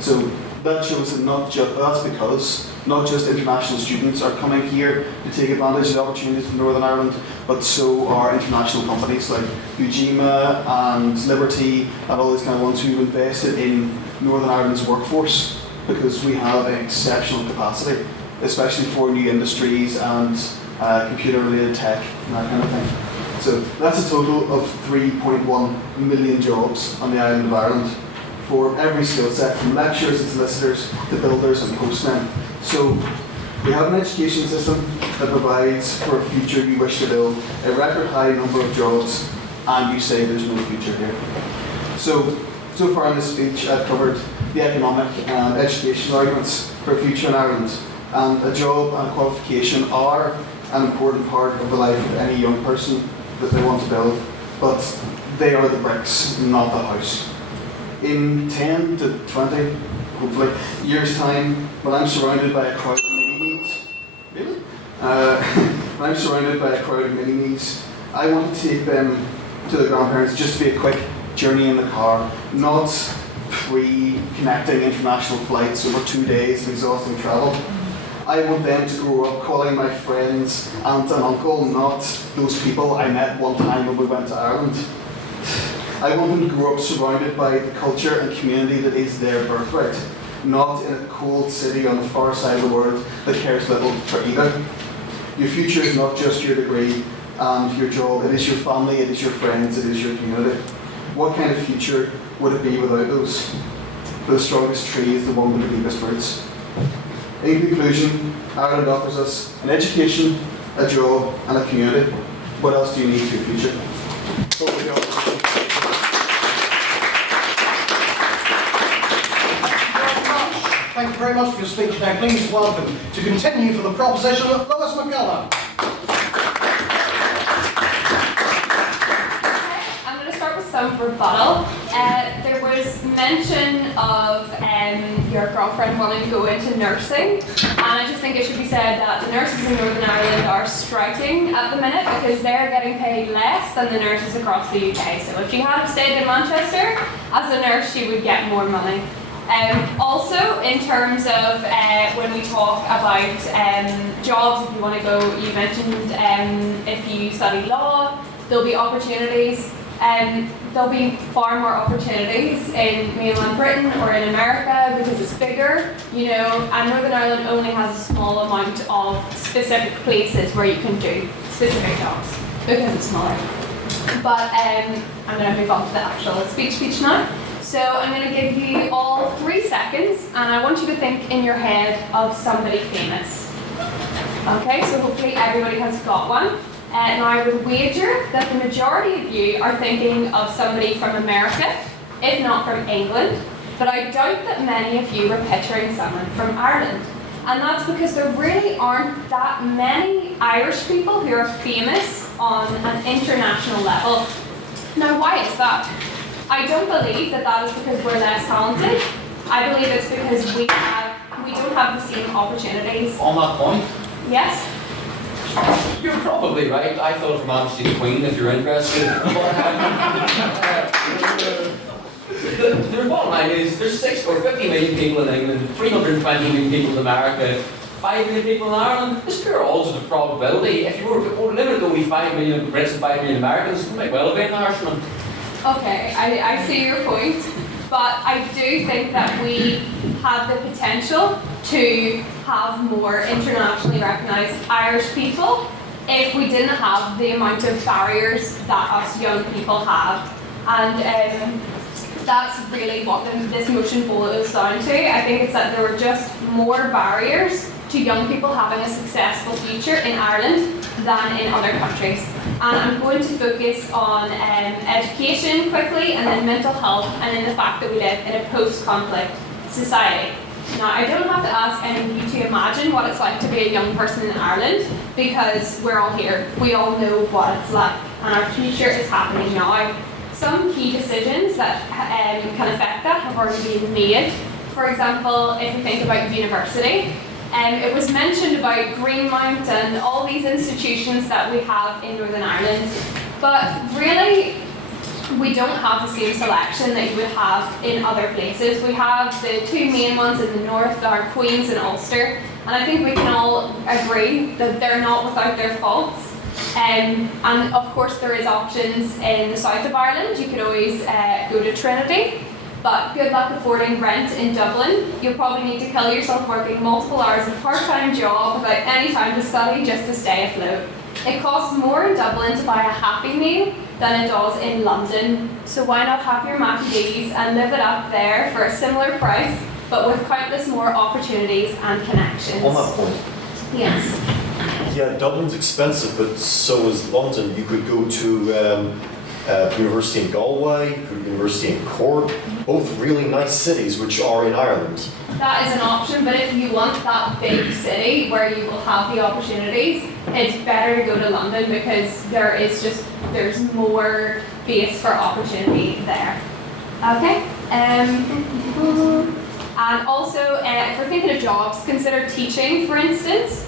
So that shows that that's because not just international students are coming here to take advantage of the opportunities from Northern Ireland, but so are international companies like Ujima and Liberty and all these kind of ones who've invested in Northern Ireland's workforce, because we have an exceptional capacity, especially for new industries and computer-related tech and that kind of thing. So that's a total of 3.1 million jobs on the island of Ireland for every skill set, from lecturers and solicitors to builders and postmen. So we have an education system that provides for a future you wish to build, a record high number of jobs, and you say there's no future here. So far in this speech I've covered the economic and educational arguments for a future in Ireland, and a job and a qualification are an important part of the life of any young person that they want to build, but they are the bricks, not the house. In 10 to 20, hopefully, years' time, when I'm surrounded by a crowd of mini-me's, really? When I'm surrounded by a crowd of mini-me's, I want to take them to their grandparents just to be a quick journey in the car, not pre-connecting international flights over 2 days of exhausting travel. I want them to grow up calling my friends aunt and uncle, not those people I met one time when we went to Ireland. I want them to grow up surrounded by the culture and community that is their birthright, not in a cold city on the far side of the world that cares little for either. Your future is not just your degree and your job, it is your family, it is your friends, it is your community. What kind of future would it be without those? For the strongest tree is the one with the deepest roots. In conclusion, Ireland offers us an education, a job and a community. What else do you need for your future? Thank you very much for your speech. Now please welcome to continue for the proposition of Lewis McGowan. I'm going to start with some rebuttal. There was mention of your girlfriend wanting to go into nursing, and I just think it should be said that the nurses in Northern Ireland are striking at the minute because they're getting paid less than the nurses across the UK. So if she had stayed in Manchester as a nurse, she would get more money. Also, in terms of when we talk about jobs, if you want to go, you mentioned if you study law, there'll be opportunities. There'll be far more opportunities in mainland Britain or in America because it's bigger, you know, and Northern Ireland only has a small amount of specific places where you can do specific jobs because it's smaller. But I'm going to move on to the actual speech now. So I'm going to give you all 3 seconds, and I want you to think in your head of somebody famous. Okay, so hopefully everybody has got one. Now I would wager that the majority of you are thinking of somebody from America, if not from England, but I doubt that many of you were picturing someone from Ireland. And that's because there really aren't that many Irish people who are famous on an international level. Now, why is that? I don't believe that that is because we're less talented. I believe it's because we don't have the same opportunities. On that point, Yes? you're probably right. I thought of Her Majesty the Queen if you're interested. The bottom line is there's 6 or 50 million people in England, 320 million people in America, 5 million people in Ireland. There's pure odds of probability. If you were to limit it to only 5 million Brits and 5 million Americans, it might well be an Irishman. Okay, I see your point, but I do think that we have the potential to have more internationally recognised Irish people if we didn't have the amount of barriers that us young people have. And that's really what this motion boils down to. I think it's that there were just more barriers to young people having a successful future in Ireland than in other countries. And I'm going to focus on education quickly, and then mental health, and then the fact that we live in a post-conflict society. Now, I don't have to ask any of you to imagine what it's like to be a young person in Ireland, because we're all here. We all know what it's like, and our future is happening now. Some key decisions that can affect that have already been made. For example, if we think about university, it was mentioned about Greenmount and all these institutions that we have in Northern Ireland, but really we don't have the same selection that you would have in other places. We have the 2 main ones in the north, that are Queen's and Ulster, and I think we can all agree that they're not without their faults. And of course there is options in the south of Ireland. You could always go to Trinity, but good luck affording rent in Dublin. You'll probably need to kill yourself working multiple hours of a part-time job without any time to study just to stay afloat. It costs more in Dublin to buy a Happy Meal than it does in London. So why not have your Maccadees and live it up there for a similar price, but with countless more opportunities and connections? On that point. Yes. Yeah, Dublin's expensive, but so is London. You could go to University in Galway, you could go to University in Cork, both really nice cities which are in Ireland. That is an option, but if you want that big city where you will have the opportunities, it's better to go to London because there's more base for opportunity there. Okay. And also, if we're thinking of jobs, consider teaching, for instance.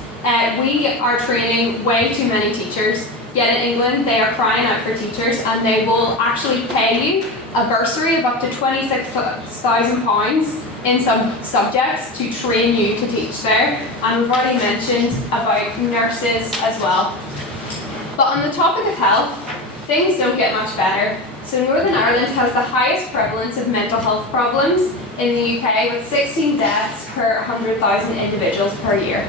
We are training way too many teachers, yet in England they are crying out for teachers, and they will actually pay you a bursary of up to £26,000 in some subjects to train you to teach there. And we've already mentioned about nurses as well. But on the topic of health, things don't get much better. So Northern Ireland has the highest prevalence of mental health problems in the UK, with 16 deaths per 100,000 individuals per year.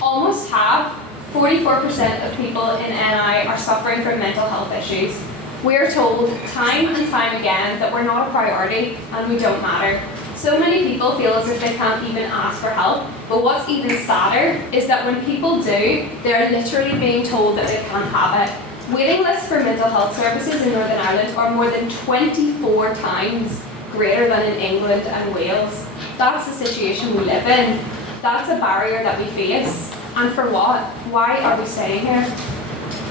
Almost half, 44% of people in NI are suffering from mental health issues. We are told time and time again that we're not a priority and we don't matter. So many people feel as if they can't even ask for help, but what's even sadder is that when people do, they're literally being told that they can't have it. Waiting lists for mental health services in Northern Ireland are more than 24 times greater than in England and Wales. That's the situation we live in. That's a barrier that we face. And for what? Why are we staying here?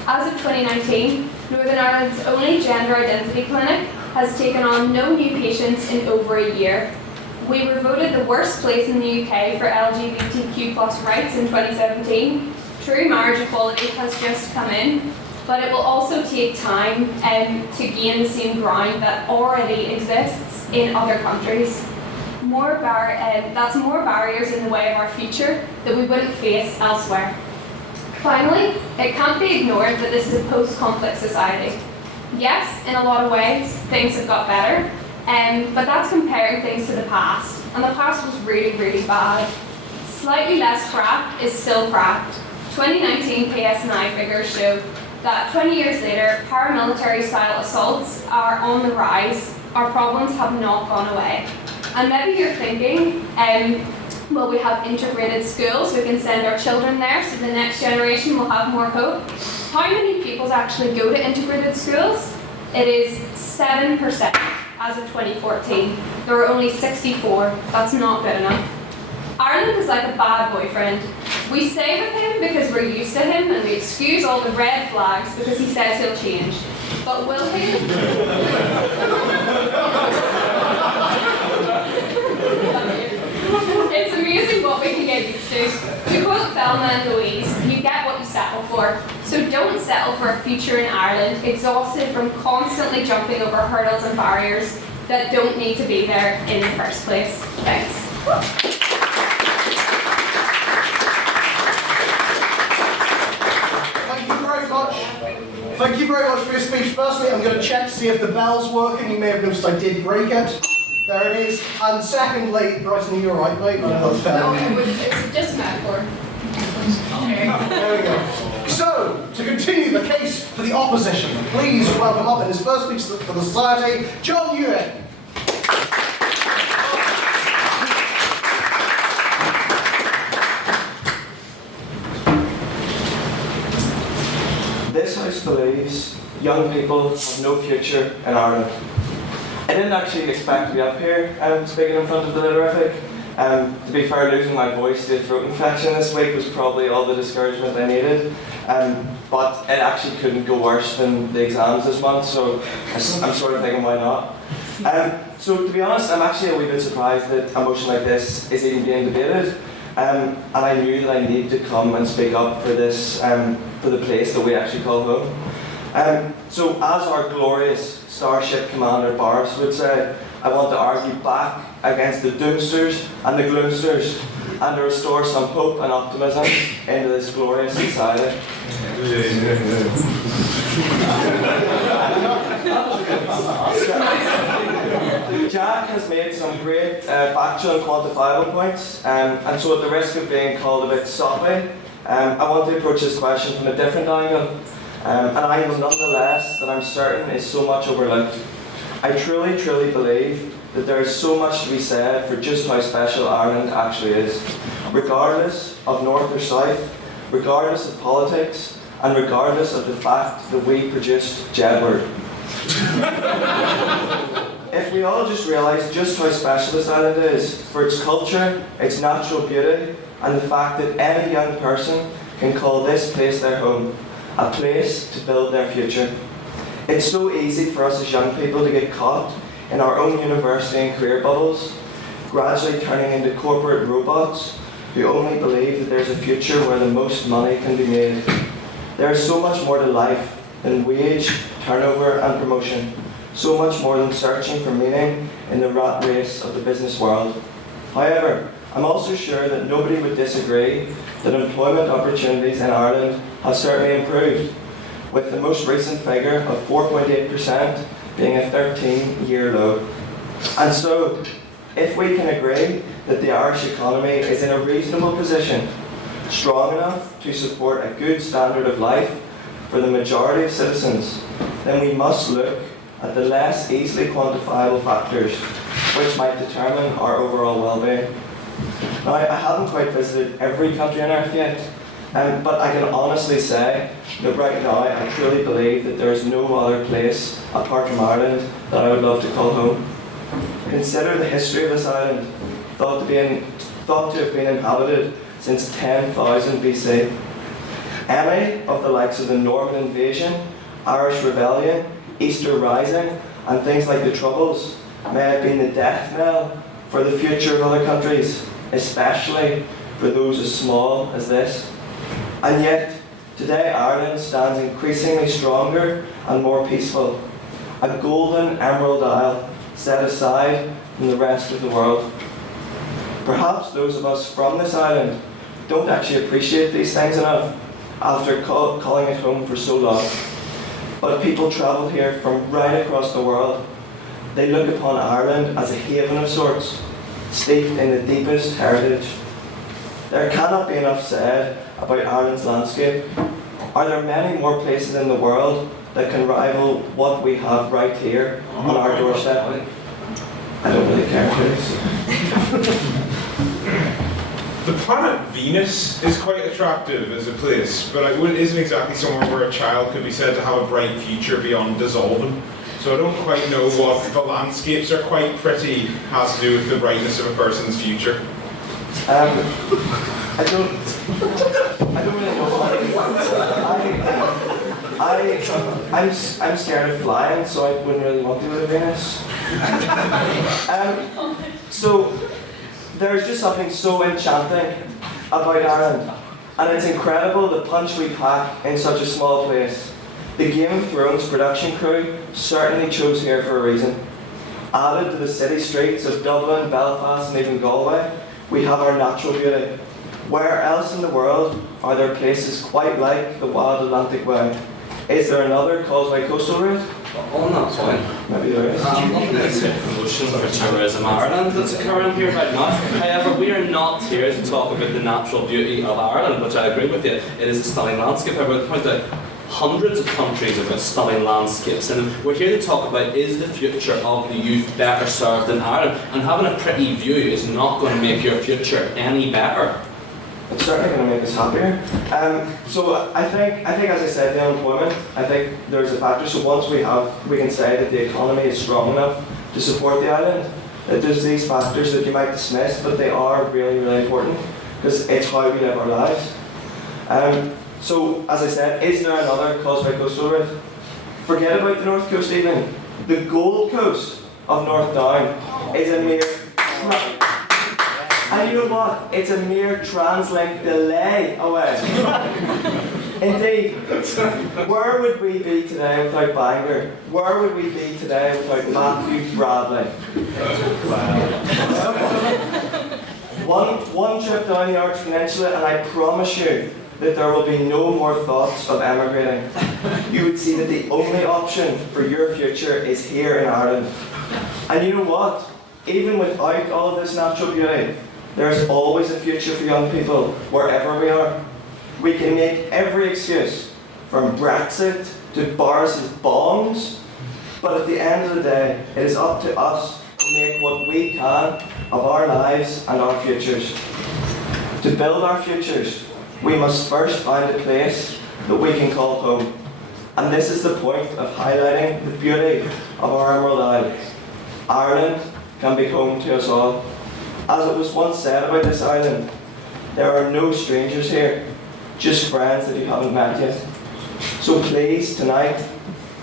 As of 2019, Northern Ireland's only gender identity clinic has taken on no new patients in over a year. We were voted the worst place in the UK for LGBTQ+ rights in 2017. True marriage equality has just come in, but it will also take time to gain the same ground that already exists in other countries. That's more barriers in the way of our future that we wouldn't face elsewhere. Finally, it can't be ignored that this is a post-conflict society. Yes, in a lot of ways, things have got better, but that's comparing things to the past, and the past was really, really bad. Slightly less crap is still crap. 2019 PSNI figures show that 20 years later, paramilitary-style assaults are on the rise. Our problems have not gone away. And maybe you're thinking, well, we have integrated schools, we can send our children there so the next generation will have more hope. How many people actually go to integrated schools? It is 7% as of 2014. There were only 64. That's not good enough. Ireland is like a bad boyfriend. We stay with him because we're used to him, and we excuse all the red flags because he says he'll change. But will he? It's amazing what we can get used to. To quote Thelma and Louise, you get what you settle for. So don't settle for a future in Ireland exhausted from constantly jumping over hurdles and barriers that don't need to be there in the first place. Thanks. Thank you very much. Thank you very much for your speech. Firstly, I'm going to check to see if the bell's working. You may have noticed I did break it. There it is. And secondly, Bryson, are you alright, mate? No, it's just a metaphor. There we go. So, to continue the case for the opposition, please welcome up in his first speech for the Society, John Ewan. This House believes young people have no future in Ireland. I didn't actually expect to be up here speaking in front of the Litterific. To be fair, losing my voice to a throat infection this week was probably all the discouragement I needed. But it actually couldn't go worse than the exams this month, so I'm sort of thinking, why not? So to be honest, I'm actually a wee bit surprised that a motion like this is even being debated. And I knew that I needed to come and speak up for this, for the place that we actually call home. So as our glorious Starship Commander Boris would say, I want to argue back against the doomsters and the gloomsters and to restore some hope and optimism into this glorious society. Jack has made some great factual and quantifiable points, and so at the risk of being called a bit soppy, I want to approach this question from a different angle. An angle nonetheless that I'm certain is so much overlooked. I truly, truly believe that there is so much to be said for just how special Ireland actually is, regardless of north or south, regardless of politics, and regardless of the fact that we produced Jedward. If we all just realise just how special this island is, for its culture, its natural beauty, and the fact that any young person can call this place their home, a place to build their future. It's so easy for us as young people to get caught in our own university and career bubbles, gradually turning into corporate robots who only believe that there's a future where the most money can be made. There is so much more to life than wage, turnover and promotion, so much more than searching for meaning in the rat race of the business world. However, I'm also sure that nobody would disagree that employment opportunities in Ireland have certainly improved, with the most recent figure of 4.8% being a 13-year low. And so, if we can agree that the Irish economy is in a reasonable position, strong enough to support a good standard of life for the majority of citizens, then we must look at the less easily quantifiable factors which might determine our overall well-being. Now, I haven't quite visited every country on earth yet, but I can honestly say that right now I truly believe that there is no other place apart from Ireland that I would love to call home. Consider the history of this island, thought to have been inhabited since 10,000 BC. Any of the likes of the Norman invasion, Irish rebellion, Easter Rising, and things like the Troubles may have been the death knell for the future of other countries, especially for those as small as this. And yet, today Ireland stands increasingly stronger and more peaceful, a golden emerald isle set aside from the rest of the world. Perhaps those of us from this island don't actually appreciate these things enough after calling it home for so long. But people travel here from right across the world. They look upon Ireland as a haven of sorts, steeped in the deepest heritage. There cannot be enough said about Ireland's landscape. Are there many more places in the world that can rival what we have right here on our doorstep? I don't really care. The planet Venus is quite attractive as a place, but it isn't exactly somewhere where a child could be said to have a bright future beyond dissolving. So I don't quite know what the landscapes are quite pretty has to do with the brightness of a person's future. I don't really know what I'm scared of flying, so I wouldn't really want to go to Venus. So there's just something so enchanting about Ireland, and it's incredible the punch we pack in such a small place. The Game of Thrones production crew certainly chose here for a reason. Added to the city streets of Dublin, Belfast, and even Galway, we have our natural beauty. Where else in the world are there places quite like the wild Atlantic Way? Is there another causeway coastal route? On that point, maybe there is. Looking at the promotion for tourism Ireland that's occurring here right now. However, we are not here to talk about the natural beauty of Ireland, which I agree with you. It is a stunning landscape. I would point out hundreds of countries have got stunning landscapes, and we're here to talk about, is the future of the youth better served in Ireland? And having a pretty view is not going to make your future any better. It's certainly going to make us happier. So I think as I said, the unemployment, I think there's a factor. So once we can say that the economy is strong enough to support the island, that there's these factors that you might dismiss, but they are really, really important, because it's how we live our lives. So, as I said, is there another causeway coastal route? Forget about the North Coast even. The Gold Coast of North Down is a mere... And you know what? It's a mere TransLink delay away. Indeed. Where would we be today without Bangor? Where would we be today without Matthew Bradley? One trip down the Arch Peninsula, and I promise you that there will be no more thoughts of emigrating. You would see that the only option for your future is here in Ireland. And you know what? Even without all of this natural beauty, there's always a future for young people, wherever we are. We can make every excuse, from Brexit to Boris's bombs, but at the end of the day, it is up to us to make what we can of our lives and our futures. To build our futures, we must first find a place that we can call home. And this is the point of highlighting the beauty of our Emerald Isle. Ireland can be home to us all. As it was once said about this island, there are no strangers here, just friends that you haven't met yet. So please, tonight,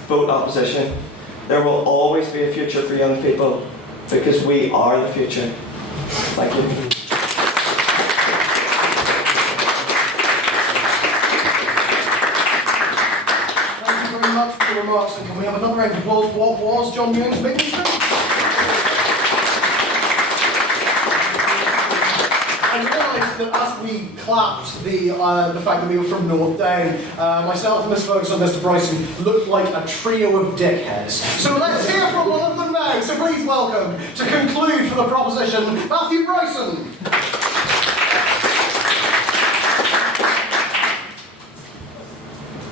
vote opposition. There will always be a future for young people, because we are the future. Thank you. Much for the remarks, and can we have another round of applause for what was John Ewing's big speech? I realised that as we clapped the fact that we were from North Down, myself, Miss Ferguson, and Mr. Bryson looked like a trio of dickheads. So let's hear from one of them now. So please welcome, to conclude for the proposition, Matthew Bryson.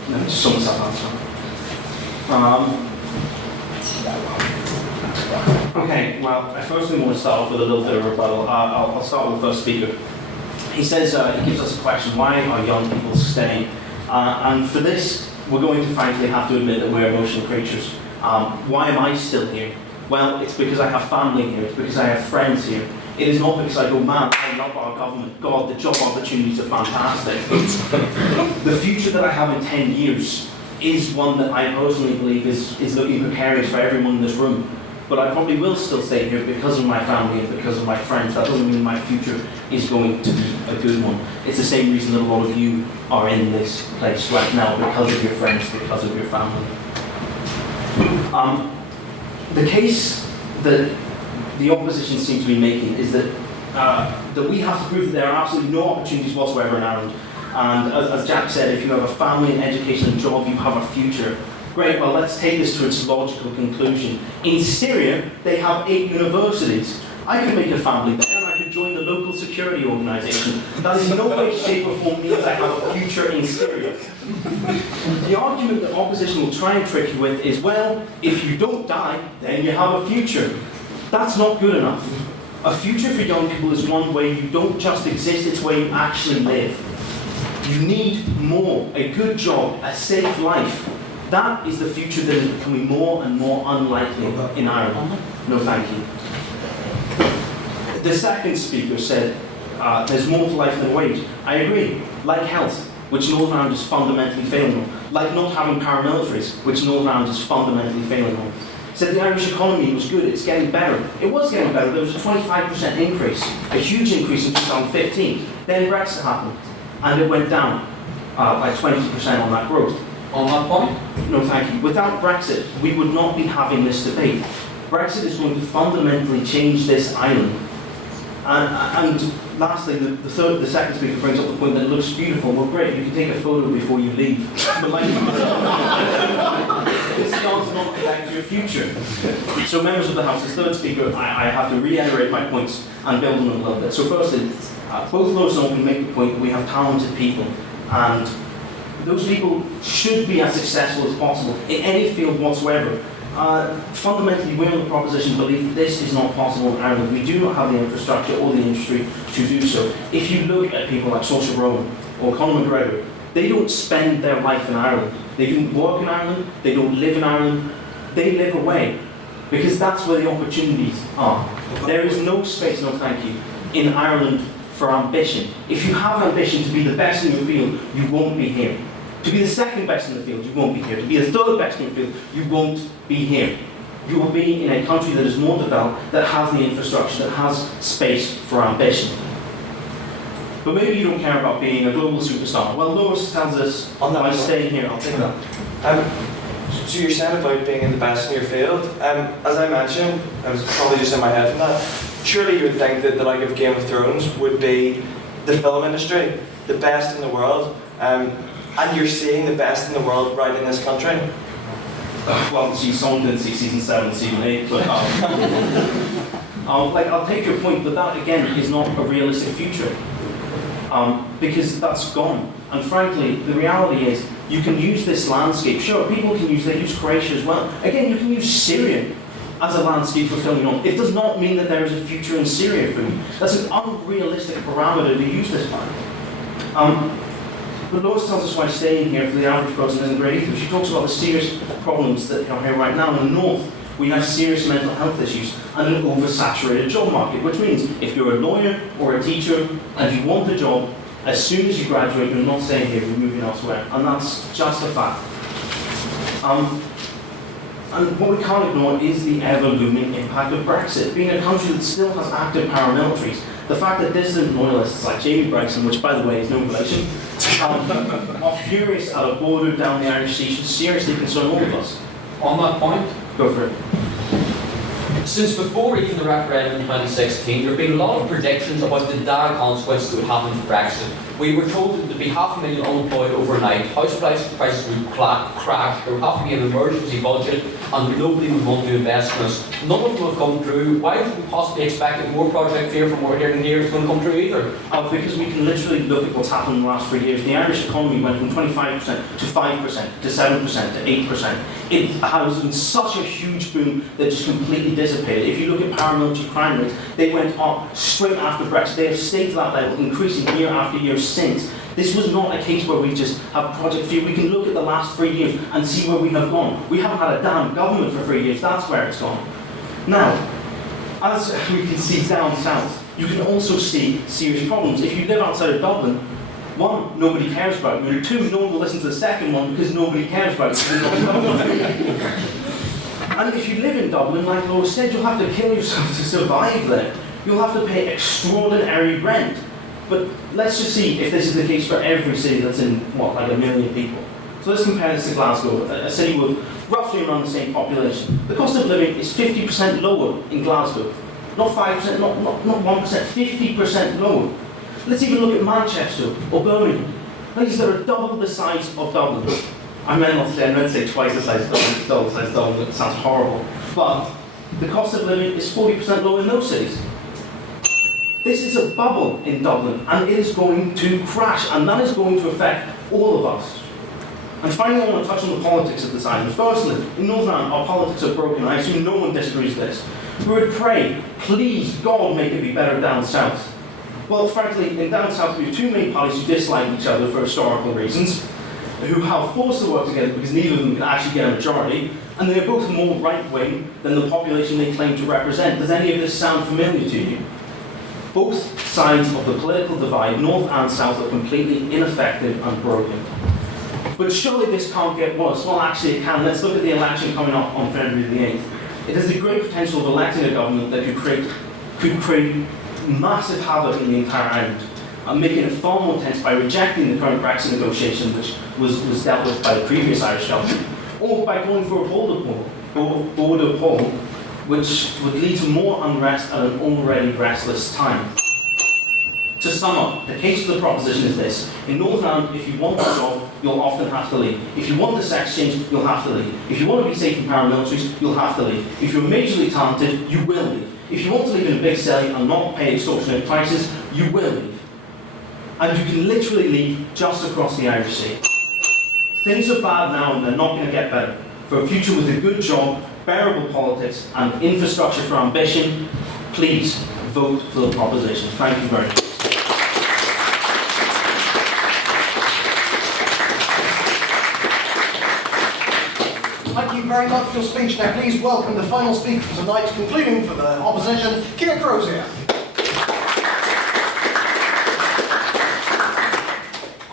Let me just sum this up, answer. Okay, well, I firstly want to start off with a little bit of rebuttal. I'll start with the first speaker. He says, he gives us a question, why are young people staying? And for this, we're going to frankly have to admit that we're emotional creatures. Why am I still here? Well, it's because I have family here, it's because I have friends here. It is not because I go, man, I love our government. God, the job opportunities are fantastic. The future that I have in 10 years is one that I personally believe is looking precarious for everyone in this room. But I probably will still stay here because of my family and because of my friends. That doesn't mean my future is going to be a good one. It's the same reason that a lot of you are in this place right now, because of your friends, because of your family. The case that the opposition seems to be making is that that we have to prove that there are absolutely no opportunities whatsoever in Ireland. And as Jack said, if you have a family, an education, and job, you have a future. Great, well, let's take this to its logical conclusion. In Syria, they have 8 universities. I could make a family there, and I could join the local security organisation. That is in no way, shape, or form means I have a future in Syria. The argument that opposition will try and trick you with is, well, if you don't die, then you have a future. That's not good enough. A future for young people is one where you don't just exist, it's where you actually live. You need more, a good job, a safe life. That is the future that is becoming more and more unlikely in Ireland. No, thank you. The second speaker said, there's more to life than wage. I agree. Like health, which Northern Ireland is fundamentally failing on. Like not having paramilitaries, which Northern Ireland is fundamentally failing on. Said the Irish economy was good, it's getting better. It was getting better, there was a 25% increase, a huge increase in 2015. Then Brexit happened, and it went down by 20% on that growth. On that point? No, thank you. Without Brexit, we would not be having this debate. Brexit is going to fundamentally change this island. And lastly, the second speaker brings up the point that it looks beautiful. Well, great, you can take a photo before you leave. But like, this does not affect your future. So members of the House, as third speaker, I have to reiterate my points and build on them a little bit. So firstly, both Lewis and Owen make the point that we have talented people, and those people should be as successful as possible in any field whatsoever. Fundamentally, we're on the proposition to believe that this is not possible in Ireland. We do not have the infrastructure or the industry to do so. If you look at people like Saoirse Ronan or Conor McGregor, they don't spend their life in Ireland. They don't work in Ireland, they don't live in Ireland, they live away. Because that's where the opportunities are. There is no space, no thank you, in Ireland for ambition. If you have ambition to be the best in your field, you won't be here. To be the second best in the field, you won't be here. To be the third best in your field, you won't be here. You will be in a country that is more developed, that has the infrastructure, that has space for ambition. But maybe you don't care about being a global superstar. Well, Lois tells us, I'm staying here, I'll take that. So you're saying about being the best in your field. As I mentioned, I was probably just in my head from that. Surely you would think that the like of Game of Thrones would be the film industry, the best in the world. And you're seeing the best in the world right in this country. Well, someone didn't see season 7, season 8, but I'll take your point, but that again is not a realistic future. Because that's gone. And frankly, the reality is, you can use this landscape. Sure, people can use, they use Croatia as well. Again, you can use Syria as a landscape for filming on. It does not mean that there is a future in Syria for me. That's an unrealistic parameter to use this by. But Lois tells us why staying here for the average person isn't great either. She talks about the serious problems that are here right now. In the north, we have serious mental health issues and an oversaturated job market, which means if you're a lawyer or a teacher and you want a job, as soon as you graduate, you're not staying here, you're moving elsewhere. And that's just a fact. And what we can't ignore is the ever-looming impact of Brexit. Being a country that still has active paramilitaries, the fact that dissident loyalists like Jamie Brexton, which by the way is no relation, are furious at a border down the Irish Sea should seriously concern all of us. On that point, go for it. Since before even the referendum in 2016, there have been a lot of predictions about the dire consequences that would happen for Brexit. We were told that there'd be 500,000 unemployed overnight, house prices would crash, there would have to be an emergency budget, and nobody would want to invest in us. None of them have come through. Why would we possibly expect that more Project Fear from over here and here is going to come through either? Because we can literally look at what's happened in the last 3 years. The Irish economy went from 25% to 5% to 7% to 8%. It has been such a huge boom that just completely dissipated. If you look at paramilitary crime rates, they went up straight after Brexit. They have stayed to that level, increasing year after year since. This was not a case where we just have Project Fear. We can look at the last 3 years and see where we have gone. We haven't had a damn government for 3 years. That's where it's gone. Now, as we can see down south, you can also see serious problems. If you live outside of Dublin, one, nobody cares about you. Two, no one will listen to the second one because nobody cares about you. And if you live in Dublin, like Laura said, you'll have to kill yourself to survive there. You'll have to pay extraordinary rent. But let's just see if this is the case for every city that's in, what, like 1 million people. So let's compare this to Glasgow, a city with roughly around the same population. The cost of living is 50% lower in Glasgow. Not 5%, not 1%, 50% lower. Let's even look at Manchester or Birmingham. Places that are double the size of Dublin. I meant to say twice the size of Dublin, double the size of Dublin, it sounds horrible. But the cost of living is 40% lower in those cities. This is a bubble in Dublin, and it is going to crash, and that is going to affect all of us. And finally, I want to touch on the politics of this island. Firstly, in Northern Ireland, our politics are broken. I assume no one disagrees with this. We would pray, please, God, make it be better down south. Well, frankly, in down south, we have two main parties who dislike each other for historical reasons, who have forced to work together because neither of them can actually get a majority, and they're both more right-wing than the population they claim to represent. Does any of this sound familiar to you? Both sides of the political divide, north and south, are completely ineffective and broken. But surely this can't get worse. Well, actually it can. Let's look at the election coming up on February the 8th. It has the great potential of electing a government that could create massive havoc in the entire island, and making it far more tense by rejecting the current Brexit negotiation, which was dealt with by the previous Irish government, or by going for a border poll, which would lead to more unrest at an already restless time. To sum up, the case for the proposition is this. In Northern Ireland, if you want a job, you'll often have to leave. If you want the sex change, you'll have to leave. If you want to be safe from paramilitaries, you'll have to leave. If you're majorly talented, you will leave. If you want to live in a big city and not pay extortionate prices, you will leave. And you can literally leave just across the Irish Sea. Things are bad now and they're not going to get better. For a future with a good job, bearable politics and infrastructure for ambition, please vote for the proposition. Thank you very much. Thank you very much for your speech. Now please welcome the final speaker for tonight, concluding for the opposition, Keir Crozier.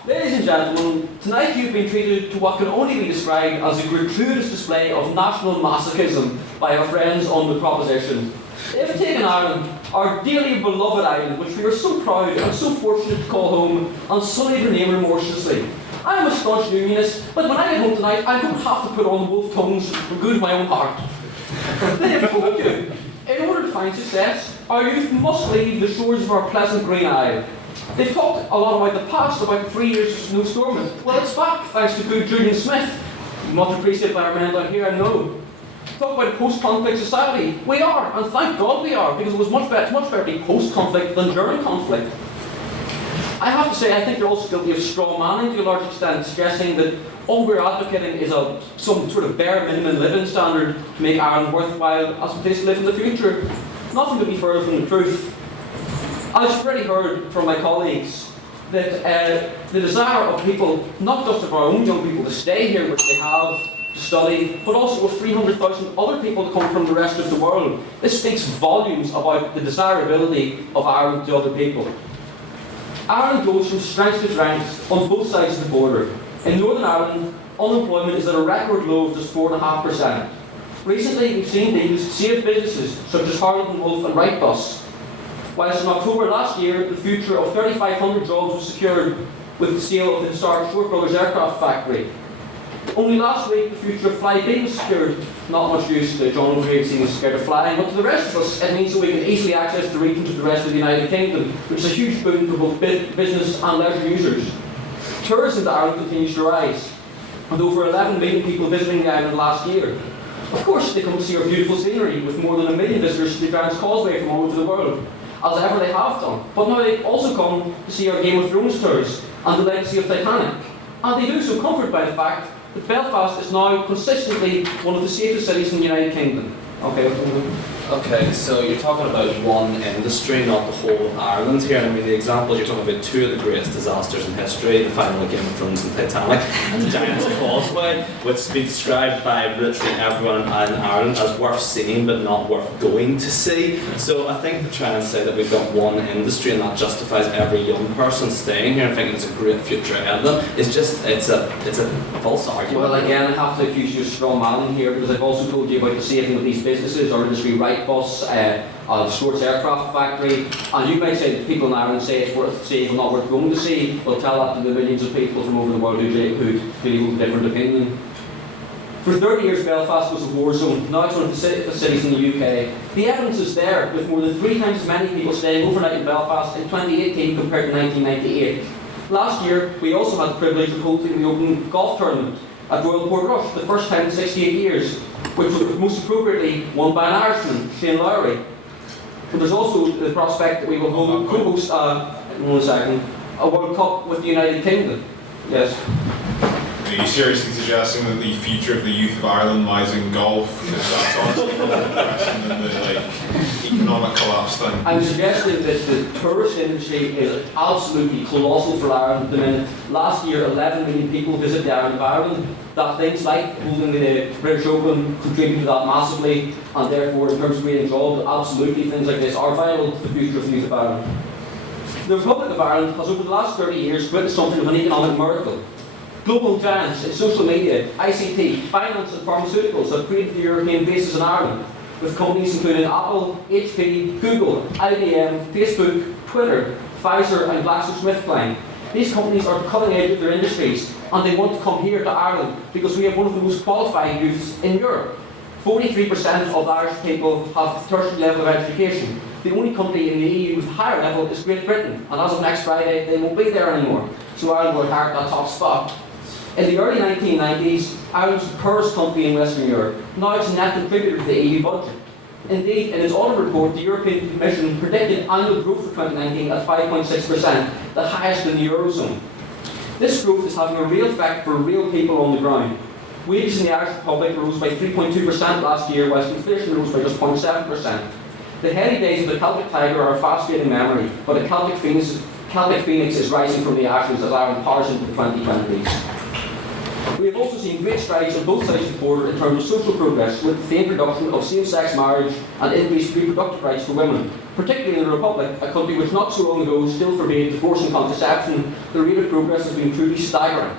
Ladies and gentlemen, tonight you've been treated to what can only be described as a gratuitous display of national masochism by our friends on the proposition. They've taken Ireland, our dearly beloved island, which we are so proud and so fortunate to call home, and sullied her name remorselessly. I am a staunch unionist, but when I get home tonight, I'm going to have to put on the wolf tongues for good of my own heart. They have told you, in order to find success, our youth must leave the shores of our pleasant green isle. They've talked a lot about the past, about 3 years of snowstorming. Well, it's back, thanks to good Julian Smith. Much appreciated by our men down here, I know. Talk about a post-conflict society. We are, and thank God we are, because it was much better to be post-conflict than during conflict. I have to say, I think you're also guilty of straw manning to a large extent, suggesting that all we're advocating is some sort of bare minimum living standard to make Ireland worthwhile as a place to live in the future. Nothing could be further from the truth. I've already heard from my colleagues that the desire of people, not just of our own young people to stay here, which they have, to study, but also of 300,000 other people to come from the rest of the world. This speaks volumes about the desirability of Ireland to other people. Ireland goes from strength to strength on both sides of the border. In Northern Ireland, unemployment is at a record low of just 4.5%. Recently, we've seen deals save businesses such as Harland & Wolff and Wrightbus. Whilst in October last year, the future of 3,500 jobs was secured with the sale of the historic Short Brothers aircraft factory. Only last week, the future of Flybe was secured. Not much use to John over here seeing us scared of flying, but to the rest of us, it means that we can easily access the regions of the rest of the United Kingdom, which is a huge boon for both business and leisure users. Tourism to Ireland continues to rise, with over 11 million people visiting the island last year. Of course, they come to see our beautiful scenery, with more than 1 million visitors to the Grant's Causeway from all over the world, as ever they have done. But now they also come to see our Game of Thrones tours and the legacy of Titanic. And they do so comforted by the fact that Belfast is now consistently one of the safest cities in the United Kingdom. Okay, so you're talking about one industry, not the whole of Ireland here. I mean, the examples, you're talking about two of the greatest disasters in history, the final of Game of Thrones and Titanic, and the Giant's Causeway, which has been described by literally everyone in Ireland as worth seeing but not worth going to see. So I think to try and say that we've got one industry and that justifies every young person staying here and thinking it's a great future ahead of them, it's a false argument. Well, again, I have to accuse you of straw manning here, because I've also told you about the saving of these businesses, our industry Wrightbus, the Sports Aircraft Factory, and you might say that people in Ireland say it's worth seeing, not worth going to see. Well, tell that to the millions of people from over the world who really hold a different opinion. For 30 years, Belfast was a war zone. Now it's one of the cities in the UK. The evidence is there, with more than 3 times as many people staying overnight in Belfast in 2018 compared to 1998. Last year, we also had the privilege of hosting the Open Golf Tournament at Royal Portrush, the first time in 68 years, which was most appropriately won by an Irishman, Shane Lowry. But there's also the prospect that we will co-host, a World Cup with the United Kingdom. Yes. Are you seriously suggesting that the future of the youth of Ireland lies in golf? Because that's honestly more depressing than the economic collapse thing. I'm suggesting that the tourist industry is absolutely colossal for Ireland at the minute. Last year, 11 million people visited the island of Ireland. That things like holding the British Open contribute to that massively, and therefore, in terms of creating jobs, absolutely things like this are vital to the future of the youth of Ireland. The Republic of Ireland has over the last 30 years witnessed something of an economic miracle. Global giants in social media, ICT, finance and pharmaceuticals have created the European bases in Ireland, with companies including Apple, HP, Google, IBM, Facebook, Twitter, Pfizer and GlaxoSmithKline. These companies are the cutting edge of their industries, and they want to come here to Ireland because we have one of the most qualified youths in Europe. 43% of Irish people have a tertiary level of education. The only country in the EU with a higher level is Great Britain, and as of next Friday, they won't be there anymore. So Ireland will inherit that top spot. In the early 1990s, Ireland was the poorest country in Western Europe. Now it's a net contributor to the EU budget. Indeed, in its audit report, the European Commission predicted annual growth for 2019 at 5.6%, the highest in the Eurozone. This growth is having a real effect for real people on the ground. Wages in the Irish Republic rose by 3.2% last year, whilst inflation rose by just 0.7%. The heady days of the Celtic Tiger are a fast-fading memory, but the Celtic Phoenix is rising from the ashes as Ireland powers into the 2020s. We have also seen great strides on both sides of the border in terms of social progress, with the introduction of same-sex marriage and increased reproductive rights for women. Particularly in the Republic, a country which not so long ago still forbade divorce and contraception, the rate of progress has been truly staggering.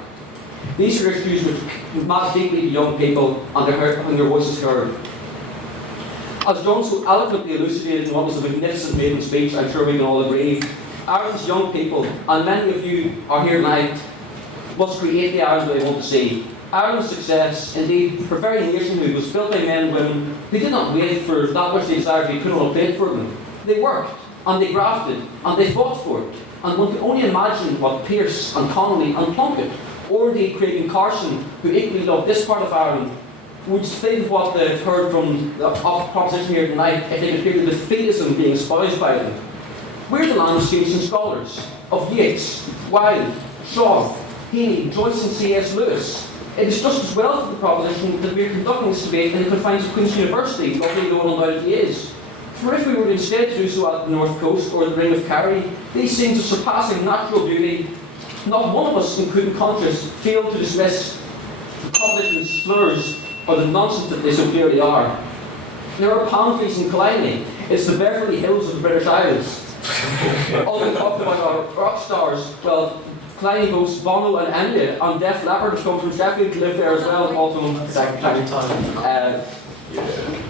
These are issues which matter deeply to young people and their voices heard. As John so eloquently elucidated in what was a magnificent maiden speech, I'm sure we can all agree, Ireland's young people, and many of you are here tonight, must create the Ireland they want to see. Ireland's success, indeed, her very nationhood, was built by men and women who did not wait for that which they desired to be put on a plate for them. They worked, and they grafted, and they fought for it. And one can only imagine what Pearse and Connolly and Plunkett, or indeed Craig and Carson, who equally loved this part of Ireland, would think of what they've heard from the proposition here tonight if they could hear the defeatism being espoused by them. We're the land of students and scholars, of Yeats, Wilde, Shaw, Heaney, Joyce and C.S. Lewis. It is just as well for the proposition that we are conducting this debate in the confines of Queen's University, lovely though it undoubtedly is. For if we were instead to do so at the North Coast or the Ring of Kerry, these scenes of surpassing natural beauty, not one of us in good conscience failed to dismiss the proposition's slurs or the nonsense that they so clearly are. There are palm trees in Killiney. It's the Beverly Hills of the British Isles. All we talk about our rock stars, well, Killiney boasts Bono and Enya, and Def Leppard have come from Sheffield to live there as well, also second time.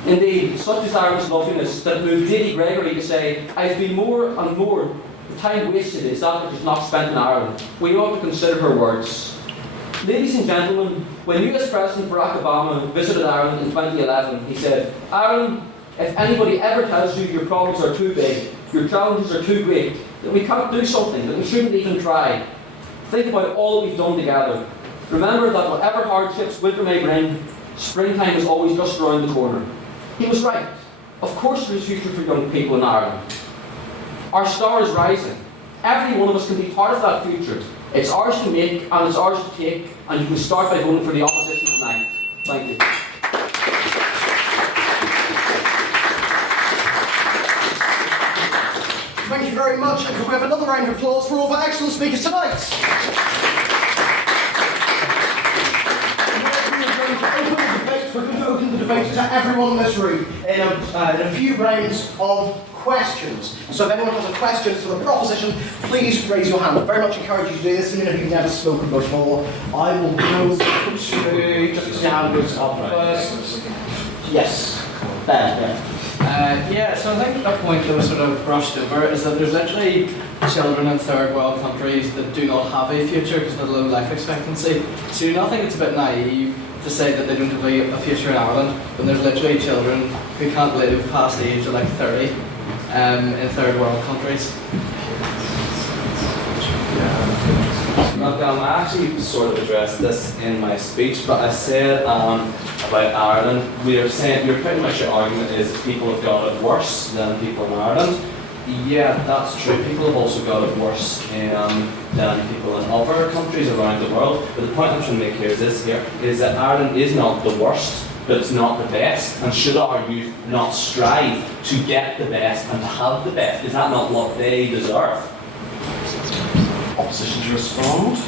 Indeed, such is Ireland's loveliness that moved Lady Gregory to say, I feel more and more the time wasted is that which is not spent in Ireland. We ought to consider her words. Ladies and gentlemen, when US President Barack Obama visited Ireland in 2011, he said, Ireland, if anybody ever tells you your problems are too big, your challenges are too great, that we can't do something, that we shouldn't even try, think about all that we've done together. Remember that whatever hardships winter may bring, springtime is always just around the corner. He was right. Of course there is future for young people in Ireland. Our star is rising. Every one of us can be part of that future. It's ours to make and it's ours to take, and you can start by voting for the opposition tonight. Thank you. Thank you very much, and can we have another round of applause for all the excellent speakers tonight? We're going to open the debate to everyone in this room in a few rounds of questions. So if anyone has a question for the proposition, please raise your hand. I very much encourage you to do this, even if you've never spoken before. I will go to just see how it goes up first. Yes, Ben. Yeah, so I think a point that was sort of brushed over is that there's literally children in third world countries that do not have a future because of the low life expectancy. So you not think it's a bit naive to say that they don't have a future in Ireland when there's literally children who can't live past the age of like 30 in third world countries. I actually sort of addressed this in my speech, but I said about Ireland, we're pretty much your argument is people have got it worse than people in Ireland. Yeah, that's true. People have also got it worse than people in other countries around the world. But the point I'm trying to make here is this here, is that Ireland is not the worst, but it's not the best. And should our youth not strive to get the best and to have the best? Is that not what they deserve? Opposition to respond?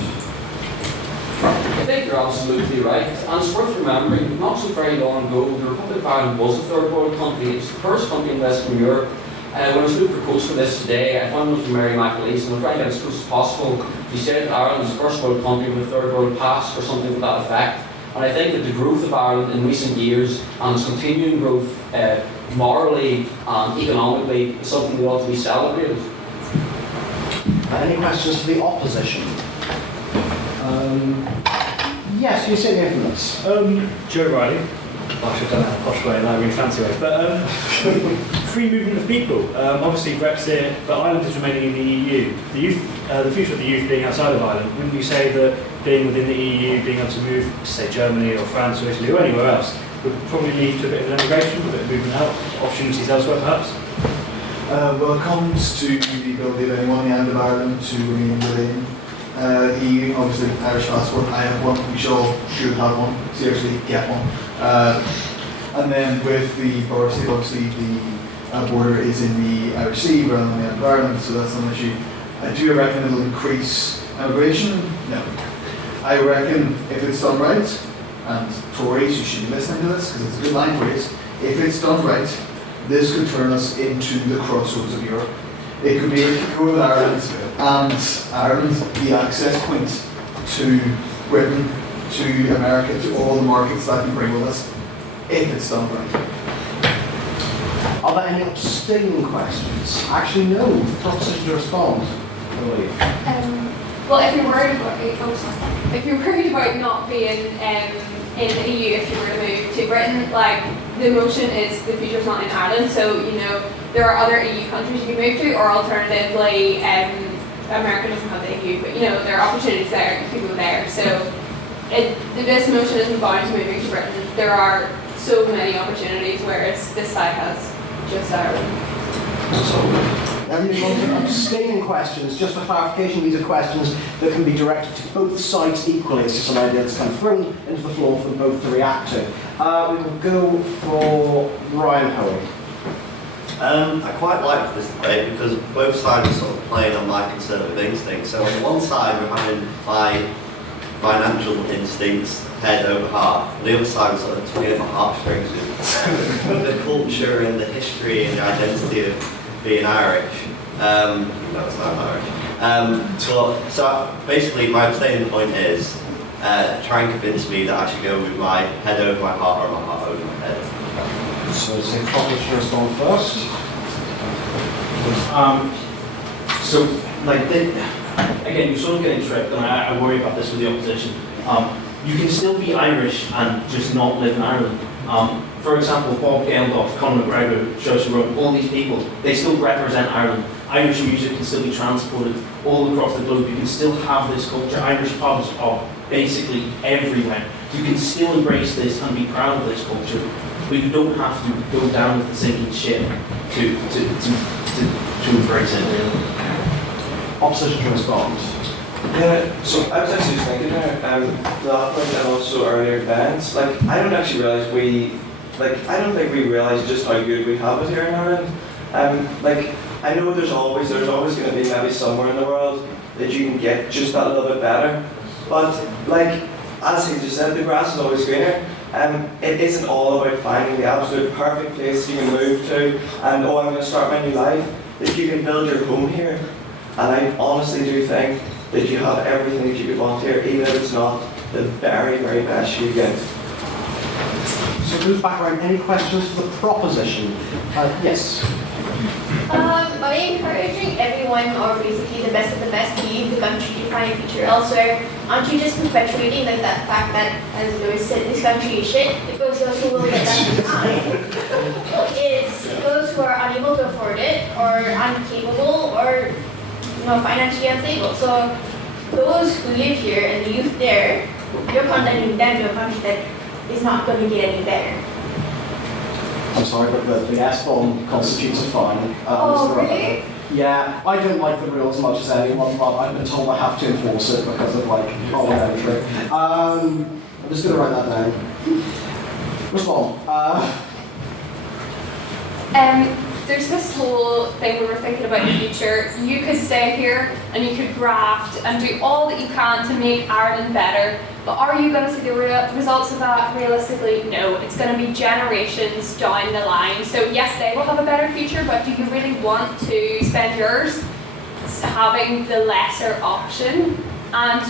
I think you're absolutely right, and it's worth remembering, not so very long ago, the Republic of Ireland was a third world country. It's the first country in Western Europe. When I was looking for quotes for this today, I found one from Mary McAleese, and I'm trying to get as close as possible. She said that Ireland is the first world country with a third world past, or something to that effect. And I think that the growth of Ireland in recent years, and its continuing growth morally and economically, is something that ought to be celebrated. Any questions for the opposition? Yes, you say the infamous. Joe Riley. I should have done that in a posh way, not a really fancy way. But free movement of people. Obviously Brexit, but Ireland is remaining in the EU. The future of the youth being outside of Ireland, wouldn't you say that being within the EU, being able to move to say Germany or France or Italy or anywhere else, would probably lead to a bit of an emigration, a bit of movement out, opportunities elsewhere perhaps? Well, it comes to the ability of anyone in the end of Ireland to remain within the EU. Obviously, Irish passport, I have one, we should have one, seriously, get one. And then with the border state, obviously the border is in the Irish Sea rather than the end of Ireland, so that's not an issue. Do I reckon it'll increase immigration? No. I reckon if it's done right, and Tories, you should be listening to this because it's a good line phrase, if it's done right, this could turn us into the crossroads of Europe. It could be a kicker with Ireland, and Ireland the access point to Britain, to America, to all the markets that can bring with us, if it's done right. Are there any abstaining questions? Actually, no. Proposition to respond. Well, if you're worried about if you're worried about not being in the EU, if you were to move to Britain, like the motion is the future's not in Ireland, so you know there are other EU countries you can move to, or alternatively, America doesn't have the EU, but you know there are opportunities there, you can go there. So this motion isn't bound to moving to Britain. There are so many opportunities, whereas this side has just Ireland. Everything on to abstaining questions, just for clarification, these are questions that can be directed to both sides equally. It's just an idea that's kind of thrown into the floor for them both to react to. We will go for Ryan Hoey. I quite liked this debate because both sides are sort of playing on my conservative instincts. So on the one side we're having my financial instincts head over heart. On the other side we're sort of tugging at my heartstrings with the culture and the history and the identity of being Irish. No, it's not Irish. So basically my abstaining point is try and convince me that I should go with my head over my heart or my heart over my head. So say proposition to respond first. Again, you sort of get tripped, and I worry about this with the opposition. You can still be Irish and just not live in Ireland. For example, Bob Geldof, Conor McGregor, Joseph Rogan, all these people, they still represent Ireland. Irish music can still be transported all across the globe. You can still have this culture. Irish pubs are basically everywhere. You can still embrace this and be proud of this culture, but you don't have to go down with the sinking ship to embrace it, really. Opposition to respond. So I was actually just thinking there, that point and also earlier events, like I don't actually realise I don't think we realise just how good we have it here in Ireland. Like I know there's always going to be maybe somewhere in the world that you can get just that little bit better, but like as he just said, the grass is always greener. It isn't all about finding the absolute perfect place you can move to and I'm going to start my new life. That you can build your home here, and I honestly do think that you have everything that you could want here, even if it's not the very, very best you get. So who's back around? Any questions for the proposition? Yes. By encouraging everyone, or basically the best of the best, to leave the country to find a future elsewhere, aren't you just perpetuating that fact that, as Lewis said, this country is shit? Because those who will get left behind is those who are unable to afford it, or incapable, or financially unstable. So those who live here and the youth there, you're condemning them to a country that is not going to get any better. I'm sorry, but the S-bomb constitutes a fine. Oh, really? Yeah, I don't like the rule as much as anyone, but I've been told I have to enforce it because of like parliamentary. I'm just going to write that down. Respond. There's this whole thing when we're thinking about the future. You could stay here and you could graft and do all that you can to make Ireland better, but are you going to see the results of that realistically? No, it's going to be generations down the line. So yes, they will have a better future, but do you really want to spend yours having the lesser option? And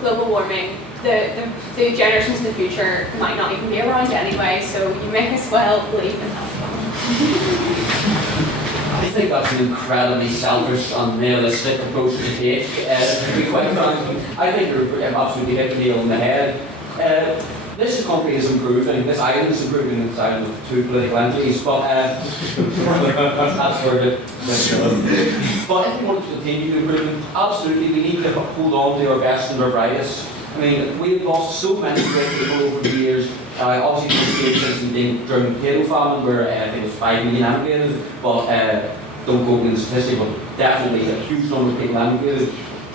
global warming, the generations in the future might not even be around anyway, so you may as well leave and have fun. I think that's an incredibly selfish, unrealistic approach to take. To be quite frank, I think you're absolutely hitting the nail on the head. This country is improving, this island is improving, this island of two political entities, but that's where the but if we want to continue improving, absolutely we need to hold on to our best and our brightest. I mean, we've lost so many great people over the years. Obviously, during the potato famine, where I think it was 5 million emigrated, but don't quote me on the statistic, but definitely a huge number of people emigrated.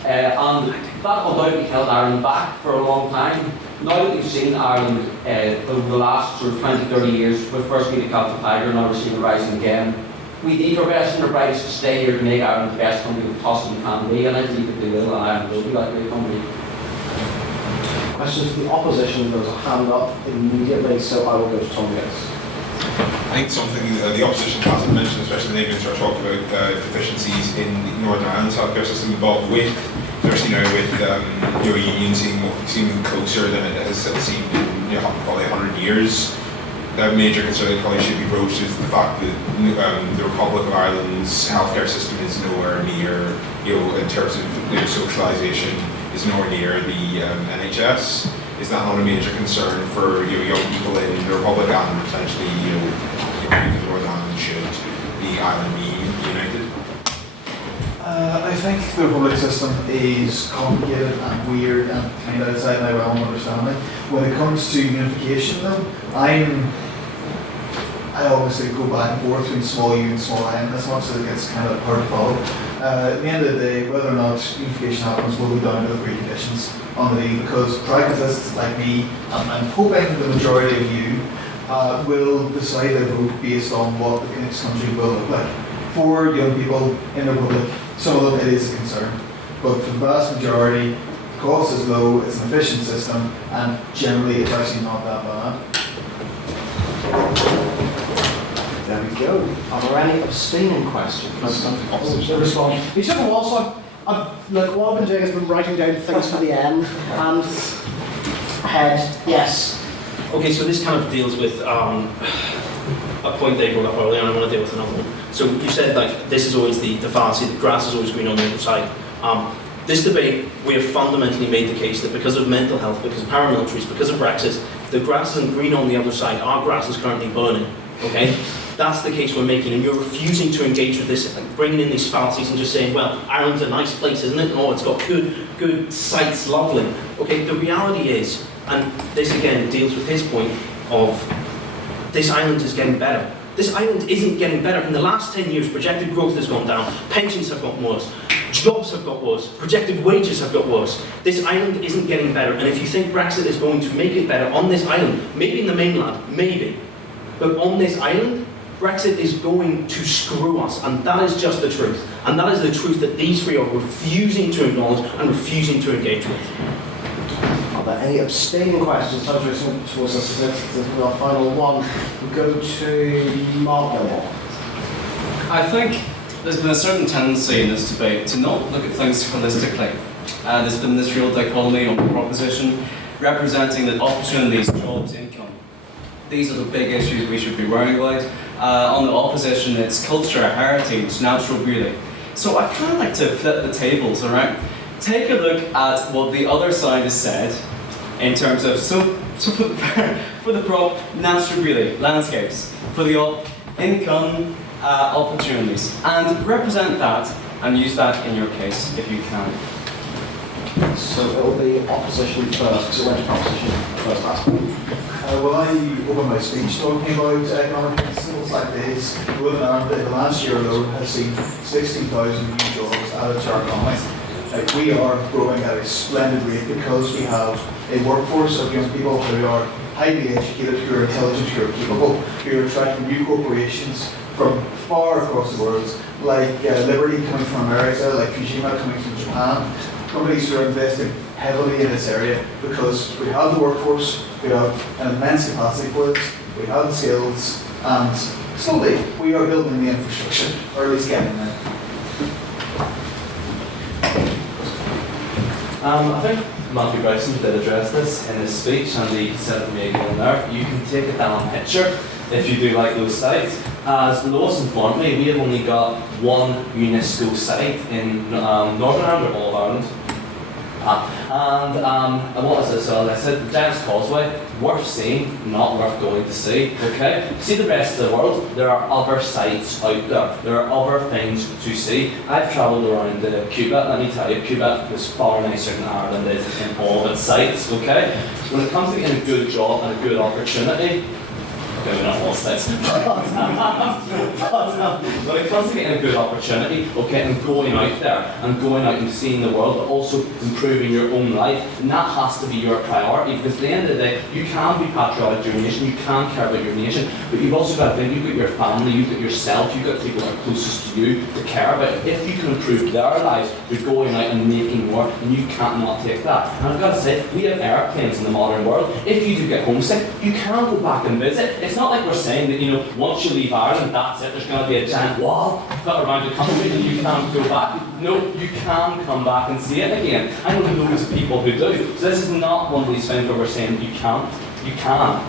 And that undoubtedly held Ireland back for a long time. Now that we've seen Ireland over the last sort of 20, 30 years, with firstly the Celtic Tiger, now we're seeing it rising again. We need our best and our brightest to stay here to make Ireland the best country we possibly can be, and I believe that they will, and Ireland will be that great country. Questions from the opposition? There's a hand up immediately, so I will go to Tom Gates. I think something the opposition hasn't mentioned, especially they've been talking about deficiencies in the Northern Ireland's healthcare system, but especially now with your union seeming closer than it has seemed in probably 100 years. A major concern that probably should be broached is the fact that the Republic of Ireland's healthcare system is nowhere near, in terms of socialisation, is nowhere near the NHS. Is that not a major concern for young people in the Republic and potentially Northern Ireland should the island be united? I think the Republic system is complicated and weird and kind of outside my realm of understanding. When it comes to unification though, I obviously go back and forth between small U and small N as much as it gets kind of hard to follow. At the end of the day, whether or not unification happens will be down to the preconditions on the league, because pragmatists like me, I'm hoping the majority of you will decide their vote based on what the next country will look like. For young people in the Republic, some of them it is a concern, but for the vast majority, the cost is low, it's an efficient system, and generally it's actually not that bad. There we go. Are there any abstaining questions? Respond. Whichever one, so look, what I've been doing has been writing down things for the end and head. Yes. Okay, so this kind of deals with a point they brought up earlier, and I want to deal with another one. So you said this is always the fallacy, the grass is always green on the other side. This debate, we have fundamentally made the case that because of mental health, because of paramilitaries, because of Brexit, the grass isn't green on the other side. Our grass is currently burning. Okay? That's the case we're making, and you're refusing to engage with this, bringing in these fallacies and just saying, well, Ireland's a nice place, isn't it? Oh, it's got good sights, lovely. Okay, the reality is, and this again deals with his point of this island is getting better. This island isn't getting better. In the last 10 years, projected growth has gone down, pensions have got worse, jobs have got worse, projected wages have got worse. This island isn't getting better, and if you think Brexit is going to make it better on this island, maybe in the mainland, maybe, but on this island, Brexit is going to screw us, and that is just the truth. And that is the truth that these three are refusing to acknowledge and refusing to engage with. Are there any abstaining questions? Time to respond towards us. This is our final one. We'll go to Mark Gilmore. I think there's been a certain tendency in this debate to not look at things holistically. There's been this real dichotomy on the proposition, representing that opportunities, jobs, income. These are the big issues we should be worrying about. On the opposition, it's culture, heritage, natural beauty. So I kind of like to flip the tables, alright? Take a look at what the other side has said in terms of, for the prop, natural beauty, landscapes, for the op, income, opportunities, and represent that and use that in your case if you can. So it'll be opposition first, because it went to opposition first last time. When I opened my speech talking about economic principles like this, Northern Ireland in the last year alone has seen 16,000 new jobs added to our economy. Like, we are growing at a splendid rate because we have a workforce of young people who are highly educated, who are intelligent, who are capable, who are attracting new corporations from far across the world, like Liberty coming from America, like Fujima coming from Japan. Companies who are investing heavily in this area because we have the workforce, we have an immense capacity for it, we have the skills, and slowly we are building the infrastructure, or at least getting there. I think Matthew Bryson did address this in his speech, and he said it to me again there. You can take a down picture if you do like those sites. As Lois informed me, we have only got one UNESCO site in Northern Ireland or all of Ireland. And what is it? So I said, the Giant's Causeway, worth seeing, not worth going to see. Okay? See the rest of the world, there are other sites out there. There are other things to see. I've travelled around Cuba. Let me tell you, Cuba is far nicer than Ireland is in all of its sites. Okay? When it comes to getting a good job and a good opportunity, okay, not all sites. When it comes to getting a good opportunity, okay, and going out there and going out and seeing the world, but also improving your own life, and that has to be your priority, because at the end of the day, you can be patriotic to your nation, you can care about your nation, but you've also got to think, you've got your family, you've got yourself, you've got people that are closest to you to care about. If you can improve their lives, you're going out and making more, and you can't not take that. And I've got to say, we have airplanes in the modern world. If you do get homesick, you can go back and visit. It's not like we're saying that, you know, once you leave Ireland, that's it, there's going to be a giant wall cut around the country and you can't go back. No, you can come back and see it again. I know loads of people who do. So this is not one of these things where we're saying you can't. You can.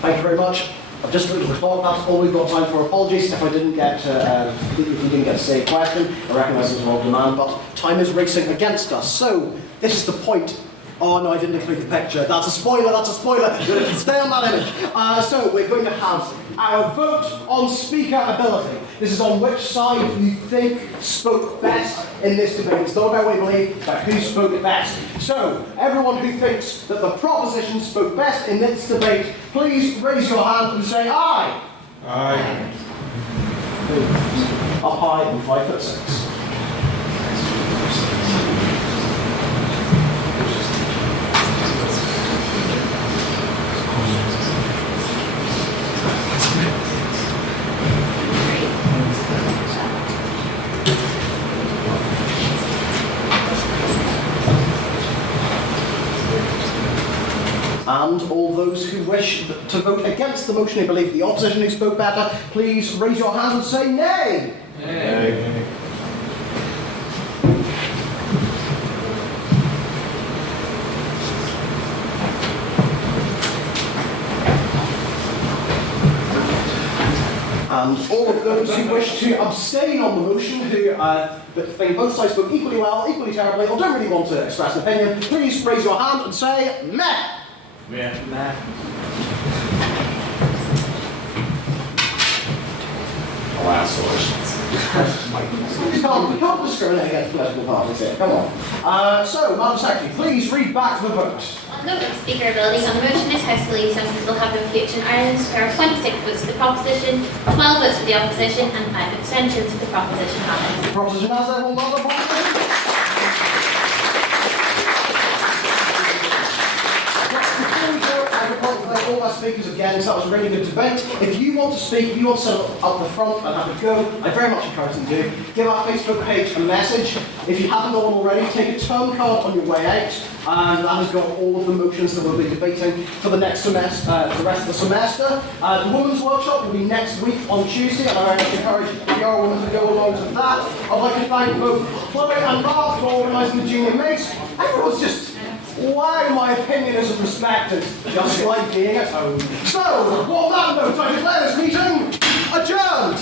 Thank you very much. I've just looked at the clock. That's all we've got time for. Apologies if I didn't get if we didn't get to say a question. I recognise it was on demand, but time is racing against us. So this is the point. Oh no, I didn't include the picture. That's a spoiler, that's a spoiler. Stay on that image. So we're going to have our vote on speaker ability. This is on which side you think spoke best in this debate. It's not about what you believe, but who spoke best. So, everyone who thinks that the proposition spoke best in this debate, please raise your hand and say aye. Aye. Up high and 5'6". And all those who wish to vote against the motion who believe the opposition who spoke better, please raise your hand and say nay. Nay. And all of those who wish to abstain on the motion, who think both sides spoke equally well, equally terribly, or don't really want to express an opinion, please raise your hand and say meh. Yeah. Meh. Oh, assholes. We can't discriminate against political parties here, come on. So, Madam Secretary, please read back the vote. On the vote of speaker ability on the motion, this House believes young people have no future in Ireland. There are 26 votes for the proposition, 12 votes for the opposition, and 5 abstentions. The proposition happened. The proposition has everyone on the proposition. I would like to thank all our speakers again, so that was a really good debate. If you want to speak, if you want to sit up the front and have a go, I very much encourage you to do. Give our Facebook page a message. If you haven't done one already, take a turn card on your way out, and that has got all of the motions that we'll be debating for the next semester, the rest of the semester. The Women's Workshop will be next week on Tuesday, and I very much encourage if you are a woman to go along to that. I'd like to thank both Chloe and Mark for organising the junior mates. Everyone's just... Wow, my opinion isn't respected, just like being at home. So, on that note, I declare this meeting adjourned!